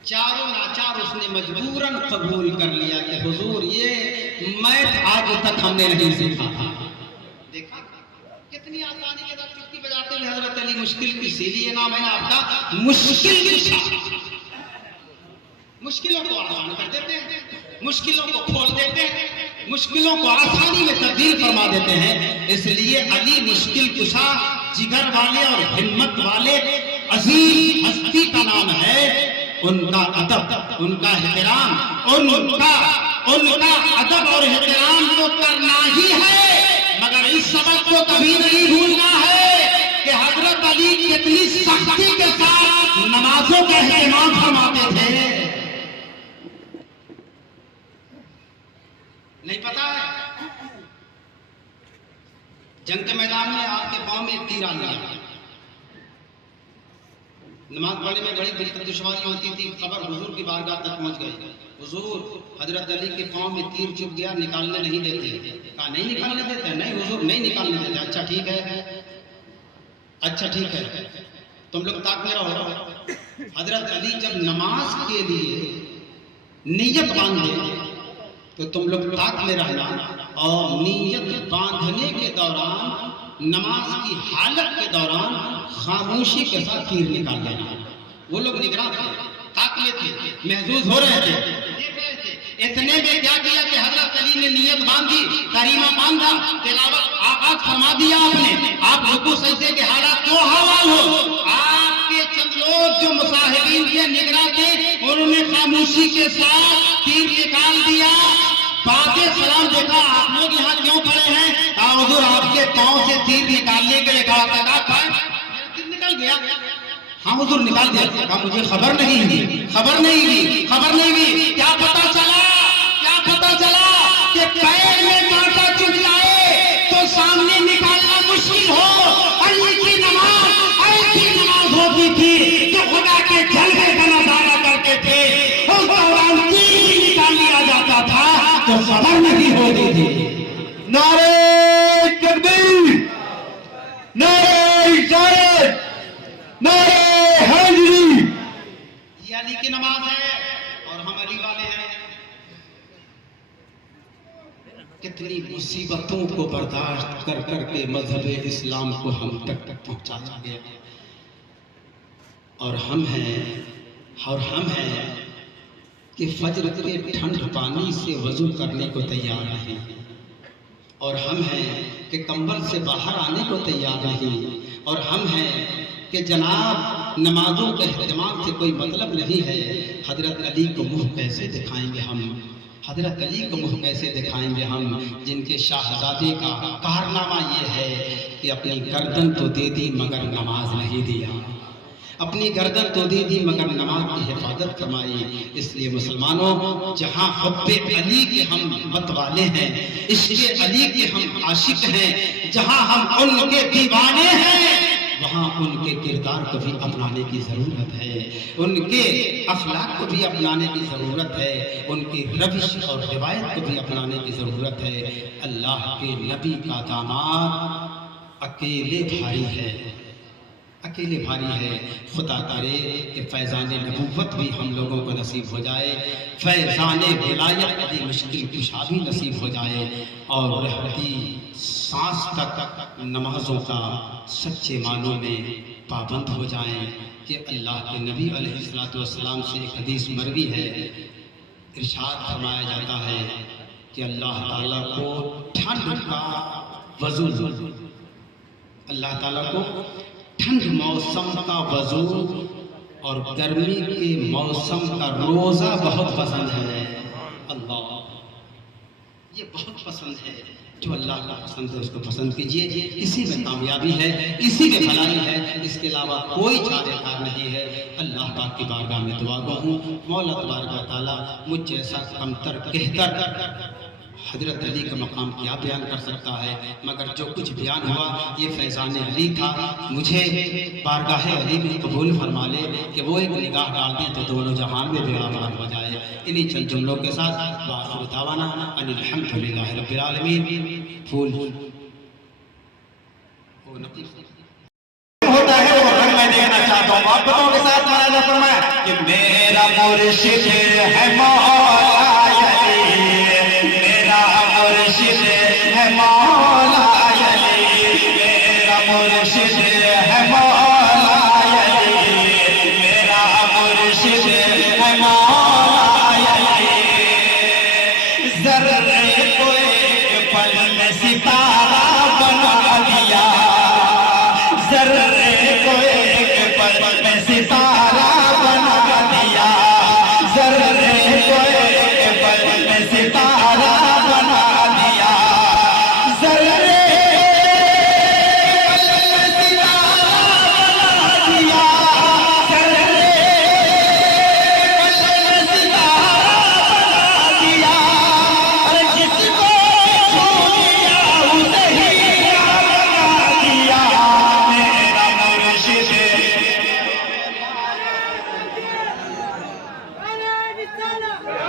चारों नाचार उसने मजबूरन कबूल कर लिया कि हुजूर ये मैथ आज तक हमने नहीं सीखा था। देखा कितनी आसानी के साथ चुटकी बजाते हुए हजरत अली मुश्किल, इसीलिए नाम है ना आपका मुश्किल कुशा। मुश्किलों को आसान कर देते हैं, मुश्किलों को खोल देते हैं, मुश्किलों को आसानी में तब्दील फरमा देते हैं। इसलिए अली मुश्किल कुशा, जिगर वाले और हिम्मत वाले अजीम हस्ती का नाम है। उनका अदब, उनका एहतराम, उनका अदब और एहतराम तो करना ही है, मगर इस सबक को कभी नहीं भूलना है कि हजरत अली कितनी सख्ती के साथ नमाजों का एहतमाम फरमाते थे। नहीं पता है? जंग के मैदान में आपके पांव में तीर आ गया, नमाज पढ़ने में बड़ी दिक्कत दुश्वारी होती थी, खबर हुजूर की बारगाह तक पहुंच गई। हुजूर हजरत अली के पांव में तीर चुभ गया, निकालने नहीं देते। कहा नहीं निकालने देते? नहीं हुजूर नहीं निकालने देते। अच्छा ठीक है, अच्छा ठीक है, तुम लोग ताक में रहो। हजरत अली जब नमाज के लिए नियत बांधे तो तुम लोग ताक में रहना, और नियत बांधने के दौरान, नमाज की हालत के दौरान खामोशी के साथ तीर निकाल लेना। वो लोग निगरान थे, ताक में थे, महसूस हो रहे थे, देख रहे थे। इतने में क्या किया कि हजरत अली ने नियत बांधी, करीमा बांधा, तिलावत आगाज फरमा दिया आपने। आप रुकू सजदे के हालात दो हवाल हो। आपके चंद लोग जो मुसाहिबीन के निगरान थे, उन्होंने खामोशी के साथ तीर निकाल दिया। बातें सलाम देखा, आप लोग यहाँ क्यों खड़े हैं? हुजूर आपके पांव से तीर निकालने के लिए कहा था, तीर निकल गया। हाँ हुजूर निकाल दिया। कहा मुझे खबर नहीं हुई, खबर नहीं हुई, खबर नहीं हुई। क्या पता चला, क्या पता चला कि पैर में कांटा चुभ जाए तो सामने निकालना मुश्किल हो। अली की नमाज ऐसी नमाज होती थी जो खुदा के जलवे का नजारा करते थे। उस दौरान तीर निकाल लिया जाता था तो खबर नहीं होती थी। नारे तकबीर, नारे इशारत, नारे हैदरी। ये अली की नमाज है और हम अली वाले हैं। कितनी मुसीबतों को बर्दाश्त कर करके मजहब इस्लाम को हम तक पहुंचाया गया, और हम हैं कि फजर के ठंड पानी से वजू करने को तैयार नहीं, और हम हैं कि कंबल से बाहर आने को तैयार नहीं, और हम हैं कि जनाब नमाजों के अहतमाम से कोई मतलब नहीं है। हजरत अली को मुँह कैसे दिखाएंगे हम, हजरत अली को मुँह कैसे दिखाएंगे हम, जिनके शाहजादे का कारनामा ये है कि अपनी गर्दन तो दे दी मगर नमाज नहीं दिया, अपनी गर्दन तो दे दी मगर नमाज की हिफाजत फरमाई। इसलिए मुसलमानों, जहाँ हुब्बे अली के हम मतवाले हैं, इश्क़े अली के हम आशिक हैं, जहाँ हम उनके दीवाने हैं, वहाँ उनके किरदार को भी अपनाने की ज़रूरत है, उनके अखलाक को भी अपनाने की ज़रूरत है, उनकी रविश और रिवायत को भी अपनाने की ज़रूरत है। अल्लाह के नबी का दामाद अकेले भारी है, अकेले भारी है। खुदा करे कि फैज़ान नबूवत भी हम लोगों को नसीब हो जाए, फैज़ान विलायत की मुश्किल कुशा भी नसीब हो जाए, और रहती सांस तक नमाजों का सच्चे मानों में पाबंद हो जाएं। कि अल्लाह के नबी अलैहिस्सलातु वस्सलाम से एक हदीस मरवी है, इरशाद फरमाया जाता है कि अल्लाह ताला को ठंड का वज़ू, अल्लाह ताला को ठंड मौसम का वज़ू और गर्मी के मौसम का रोज़ा बहुत पसंद है। अल्लाह, ये बहुत पसंद है। जो अल्लाह का पसंद है उसको पसंद कीजिए, इसी में कामयाबी है, इसी में भलाई है, इसके अलावा कोई चारेकार नहीं है। अल्लाह पाक की बारगाह में दुआ गो हूँ, मौला तबारक व तआला मुझ जैसा कमतर कहकर हजरत अली का मकाम क्या बयान कर सकता है, मगर जो कुछ बयान हुआ ये फैज़ान अली था। मुझे बारगाह अली में कबूल फरमा ले कि वो एक निगाह डाल दें तो दोनों जहान में बेआबाद हो जाए। इन्हीं चंद जुमलों के साथ वाखिर दावाना अनिल हम्दुलिल्लाहि रब्बिल आलमीन। फूल होता है वो रंग मैं देना चाहता हूँ। आप बताओ के साथ महाराजा फरमाया कि मेरा मुर्शिद है मौला अली, मेरा मुर्शिद है मौला अली, मेरा मुर्शिद है मौला अली, मेरा मुर्शिद है मौला अली। ज़र्रे को एक पल में सितारा बना दिया, ज़र्रे को एक पल में सितारा बना दिया, ज़र्रे को एक पल में सितारा बना दिया, ज़र्रे पल में सितारा बना दिया, ज़र्रे पल में सितारा बना दिया। अरे जिसको छू लिया उसे हीरा बना दिया, मेरा मुर्शिद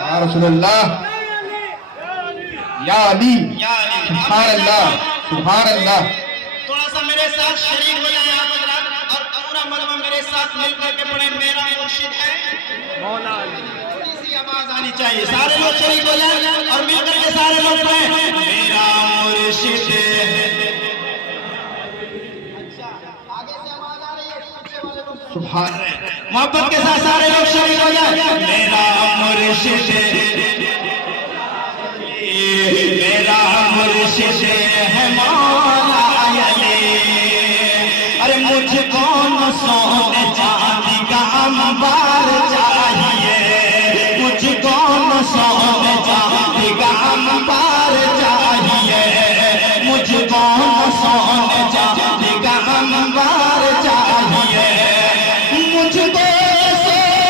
या रसूलुल्लाह, या अली, सुभान अल्लाह, सुभान अल्लाह। थोड़ा सा मेरे साथ शरीक हो जाए आप हज़रात, और पूरा मलबा मेरे साथ मिलकर के पढ़े, मेरा मुर्शिद है मौला अली। थोड़ी सी आवाज आनी चाहिए, सारे लोग शरीक हो जाए और मिलकर के सारे लोग पढ़े, मेरा मुर्शिद है। आगे से आवाज आ रही है, पीछे वाले लोग सुभान, मोहब्बत के साथ सारे लोग शरीक हो जाए, मेरा मुर्शिद मेरा मुर्शिद है मौला अली। अरे मुझको न सोने चांदी का अंबार चाहिए, मुझको न सोने चांदी का अंबार चाहिए, मुझको न सोने चांदी का अंबार चाहिए, मुझको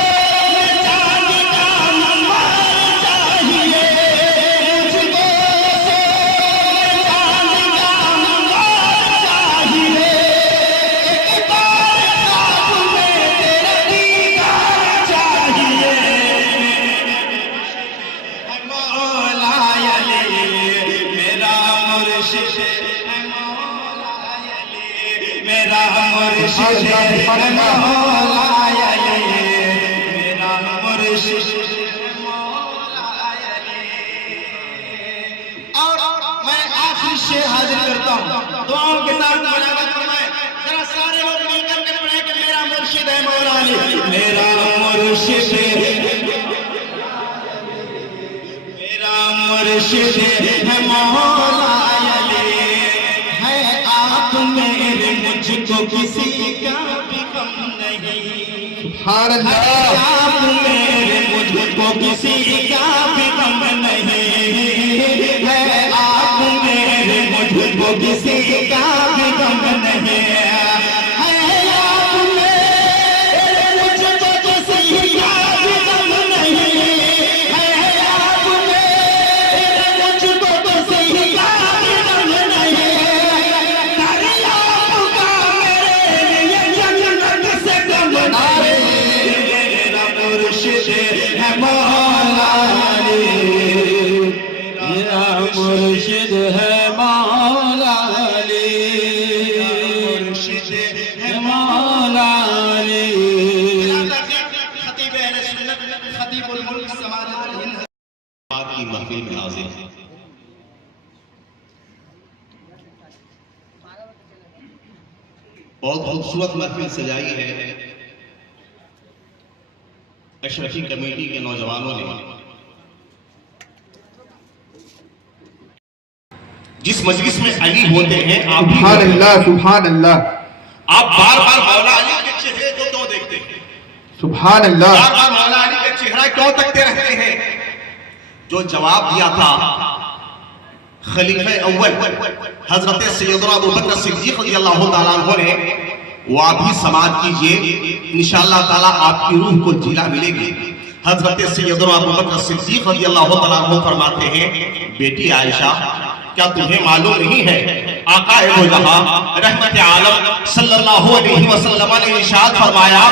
सोने चांदी का अंबार चाहिए, मुझको सोने चांदी का अंबार चाहिए। एक बार ख्वाब में तेरा दीदार चाहिए, मौला अली मेरा मुर्शिद है, मौला अली मेरा मुर्शिद है, मौला अली मेरा मुर्शिद है, मौला अली। और मैं आखिरी शेर हाजिर करता हूँ, दुआओं के साथ मुनाजात फरमाएं। जरा सारे लोग मिलकर के पढ़ें कि मेरा मुर्शिद है मौला अली, मेरा मुर्शिद मेरा मुर्शिद है मौला अली। मुझको किसी का भी गम नहीं, सुभान अल्लाह, आप मेरे मुझको किसी का भी गम नहीं है, आप मेरे मुझको किसी का भी गम नहीं है, आप मेरे मुझको किसी का भी गम नहीं है, आप मेरे मुझको किसी का भी गम नहीं है, दरिया का मेरे लिए जन्नत से गम नहीं, मेरा मुर्शिद है मौला अली, मेरा मुर्शिद है मौला अली, मुर्शिद है मौला अली। खतीब अहले सुन्नत, खतीबुल मुल्क समाजत हिंद पाक की महफिल में हाजिर हैं। बहुत खूबसूरत महफिल सजाई है अशरफी कमेटी के नौजवानों ने। जिस मजलिस में अली होते हैं आप भी सुभान अल्लाह, सुभान अल्लाह, आप बार बार मौला अली के चेहरे को क्यों देखते हैं? सुभान अल्लाह, बार बार मौला अली का चेहरा क्यों तकते रहते हैं? जो जवाब दिया था खलीफे अव्वल हजरत सैयदना अबू बकर सिद्दीक रज़ियल्लाहु ताला अन्हु ने, वो आप भी समाज कीजिए, इंशाअल्लाह ताला आपकी रूह को जिला मिलेगी। हजरत सैयदना अबू बकर सिद्दीक रज़ियल्लाहु ताला अन्हु फरमाते हैं, बेटी आयशा क्या तुम्हें मालूम नहीं है आकाए दो जहां रहमत आलम सल्लल्लाहु अलैहि वसल्लम ने इरशाद फरमाया,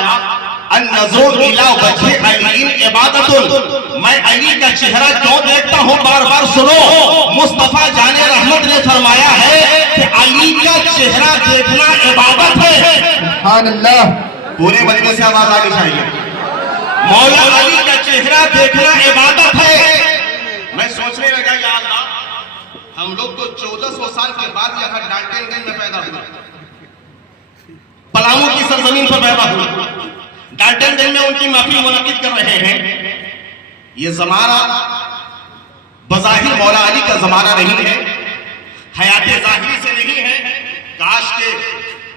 अन्नज़ुर इला वजहि अली इबादतुन, मैं अली का चेहरा क्यों देखता हूँ बार बार सुनो। मुस्तफा जाने रहमत ने फरमाया है कि अली का चेहरा देखना इबादत है। सुभान अल्लाह, पूरे मजलिस से आवाज आनी चाहिए, मौला अली का चेहरा देखना इबादत है। मैं सोचने लगा या अल्लाह, हम लोग तो 1400 साल के बाद यहाँ डाल्टनगंज में पैदा हुए, पलामू की सरजमीन पर पैदा हुए, डाल्टनगंज में उनकी महफिल मुनक्किद कर रहे हैं। ये जमाना बज़ाहिर मौला अली का जमाना नहीं है, हयाते ज़ाहिरी से नहीं है। काश के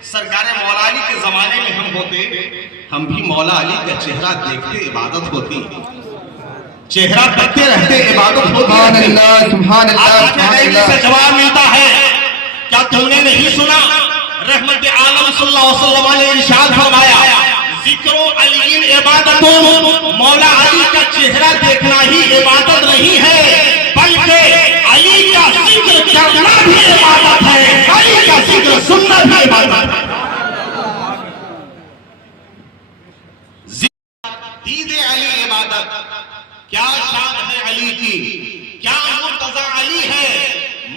सरकार मौला अली के जमाने में हम होते, हम भी मौला अली का चेहरा देखते इबादत होती, चेहरा तकते रहते इबादत होती। सुभान अल्लाह, सुभान अल्लाह, आज सुभान से अल्लाह, जवाब मिलता है, क्या तुमने नहीं सुना रहमत आलम सल्लल्लाहु अलैहि वसल्लम ने इरशाद फरमाया, जिक्रो अली इबादतुन, मौला अली का चेहरा देखना ही इबादत नहीं है, बल्कि अली का जिक्र करना भी इबादत है, अली का जिक्र सुनना भी इबादत है। दीदे अली इबादत, क्या शान है अली की, क्या मुर्तजा अली है।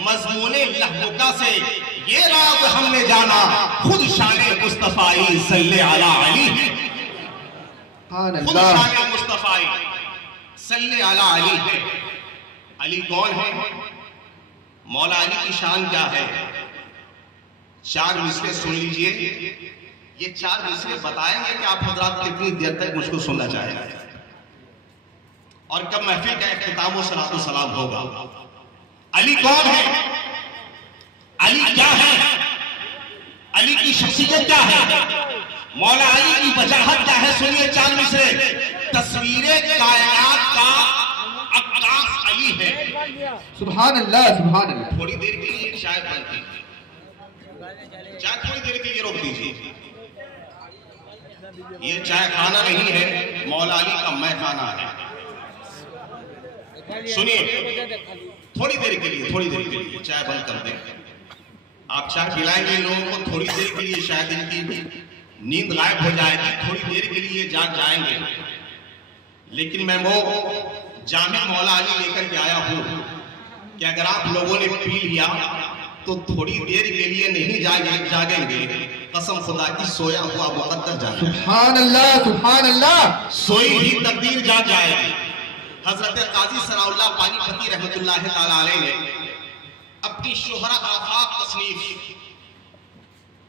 मजमूने लहलुका से ये राज हमने जाना, खुद शान मुस्तफाई सल्ले अला अली, सुभान खुद अल्लाह, शान मुस्तफाई सल्ले अला अली है। अली कौन है? मौला अली की शान क्या है? 4 मिसरे सुन लीजिए। ये 4 मिसरे बताएंगे कि आप हजरात कितनी देर तक मुझको सुनना चाहेंगे और कब महफिल का इख्तिताम व सलातो सलाम होगा। अली कौन है? अली क्या है? अली की शख्सियत क्या है? मौला अली की वजाहत क्या है? सुनिए 4 मिसरे। तस्वीरे कायनात का अक्कास अली है। सुभान अल्लाह, सुभान अल्लाह, थोड़ी देर के लिए चाय बंद कीजिए, चाय थोड़ी देर के लिए रोक दीजिए। ये चाय खाना नहीं है, मौला अली का मैं खाना है। सुनिए, थोड़ी देर के लिए चाय बंद कर दें। आप चाय पिलाएंगे लोगों को, थोड़ी देर के लिए शायद इनकी नींद गायब हो जाएगी, थोड़ी देर के लिए जाग जाएंगे। लेकिन मैं वो जामे मौला अली लेकर के आया हूं कि अगर आप लोगों ने पी लिया तो थोड़ी देर के लिए नहीं जागेंगे, कसम खुदा की सोया हुआ मुकद्दर जागे। सुभान अल्लाह, सुभान अल्लाह, सोई ही तकदीर जाग जाएगी। हजरत काजी सनाउल्लाह पानीपती रहमतुल्लाह ताला अलैह ने अपनी शोहरा आफाक तसनीफ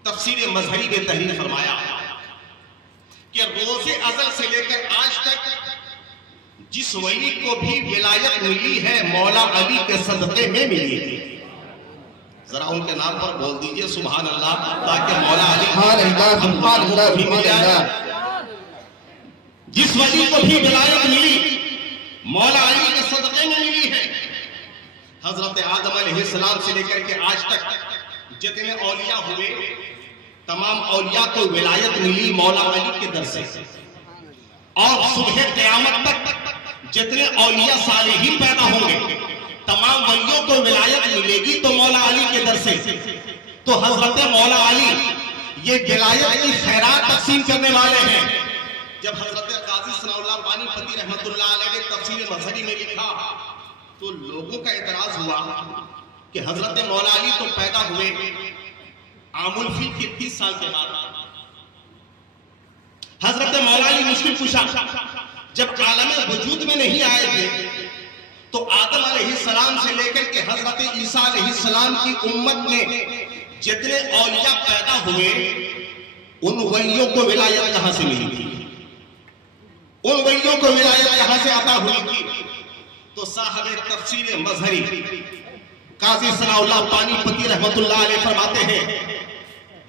तफसीर मजहरी में तहरीर फरमाया कि रोजे अज़ल से लेकर आज तक जिस वली को भी विलायत मिली है, मौला अली के सदक़े में मिली है। जरा उनके नाम पर बोल दीजिए सुभान अल्लाह, ताकि मौला अली सुभान अल्लाह, सुभान अल्लाह, भी मिल सुभान जाए। अल्लाह। जिस वली को भी विलायत मिली मौला अली के सदक़े में मिली है। हजरत आदम अलैहिस्सलाम से लेकर के आज तक जितने औलिया हुए, तमाम औलिया को विलायत मिली मौला अली के दर से, और सुबह क़यामत तक जितने औलिया सालिहीन पैदा होंगे तमाम वलियों को विलायत मिलेगी तो मौला अली के दर से। तो हजरत मौला अली ये विलायत की खैरात तकसीम करने वाले हैं। जब हजरत काजी सनाउल्लाह पानीपती रहमतुल्लाह अलैह ने तफसीर मजहरी में लिखा तो लोगों का इतराज हुआ कि हजरत मौला अली तो पैदा हुए आमुल फील के 30 साल के बाद। हजरत मौला अली मुश्किल कुशा जब आलम वजूद में नहीं आए थे तो आदम अलैहिस्सलाम से लेकर के हजरत ईसा अलैहिस्सलाम की उम्मत में जितने औलिया पैदा हुए उन वलियों को विलायत कहां से मिली थी, उन वलियों को विलायत कहां से अता हुई थी? तो साहब तफसीर मजहरी काजी सनाउल्लाह पानीपती रहमतुल्लाह अलैह फरमाते हैं,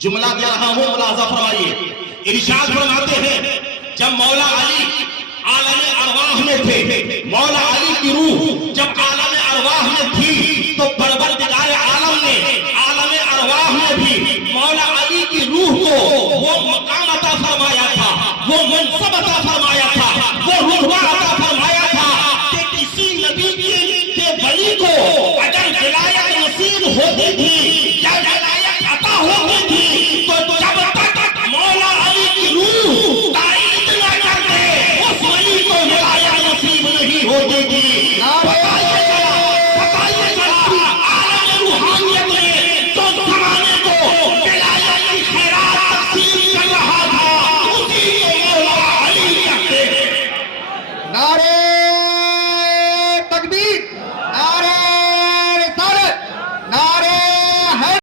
जुमला दे रहा हूं मुलाजा फरमाइए, इरशाद फरमाते हैं जब मौला अली आलम अरवाह में थे, मौला अली की रूह जब आलम अरवाह में थी तो परवरदिगार आलम ने आलम अरवाह में भी मौला अली की रूह को वो मकाम अता फरमाया था, वो मनसब अता फरमाया था, वो रुतबा अता फरमाया था कि किसी नबी के वली को अगर विलायत नसीब होती थी या विलायत अता होती थी तो जब तक मौला अली की रूह तारीफ न करते उस वली को विलायत नसीब नहीं होती थी। बताइए जरा आलम रूहानियत में तो जमाने को विलायत की खैरात तकसीम कर रहा था, उसी को मौला अली कहते हैं। नारे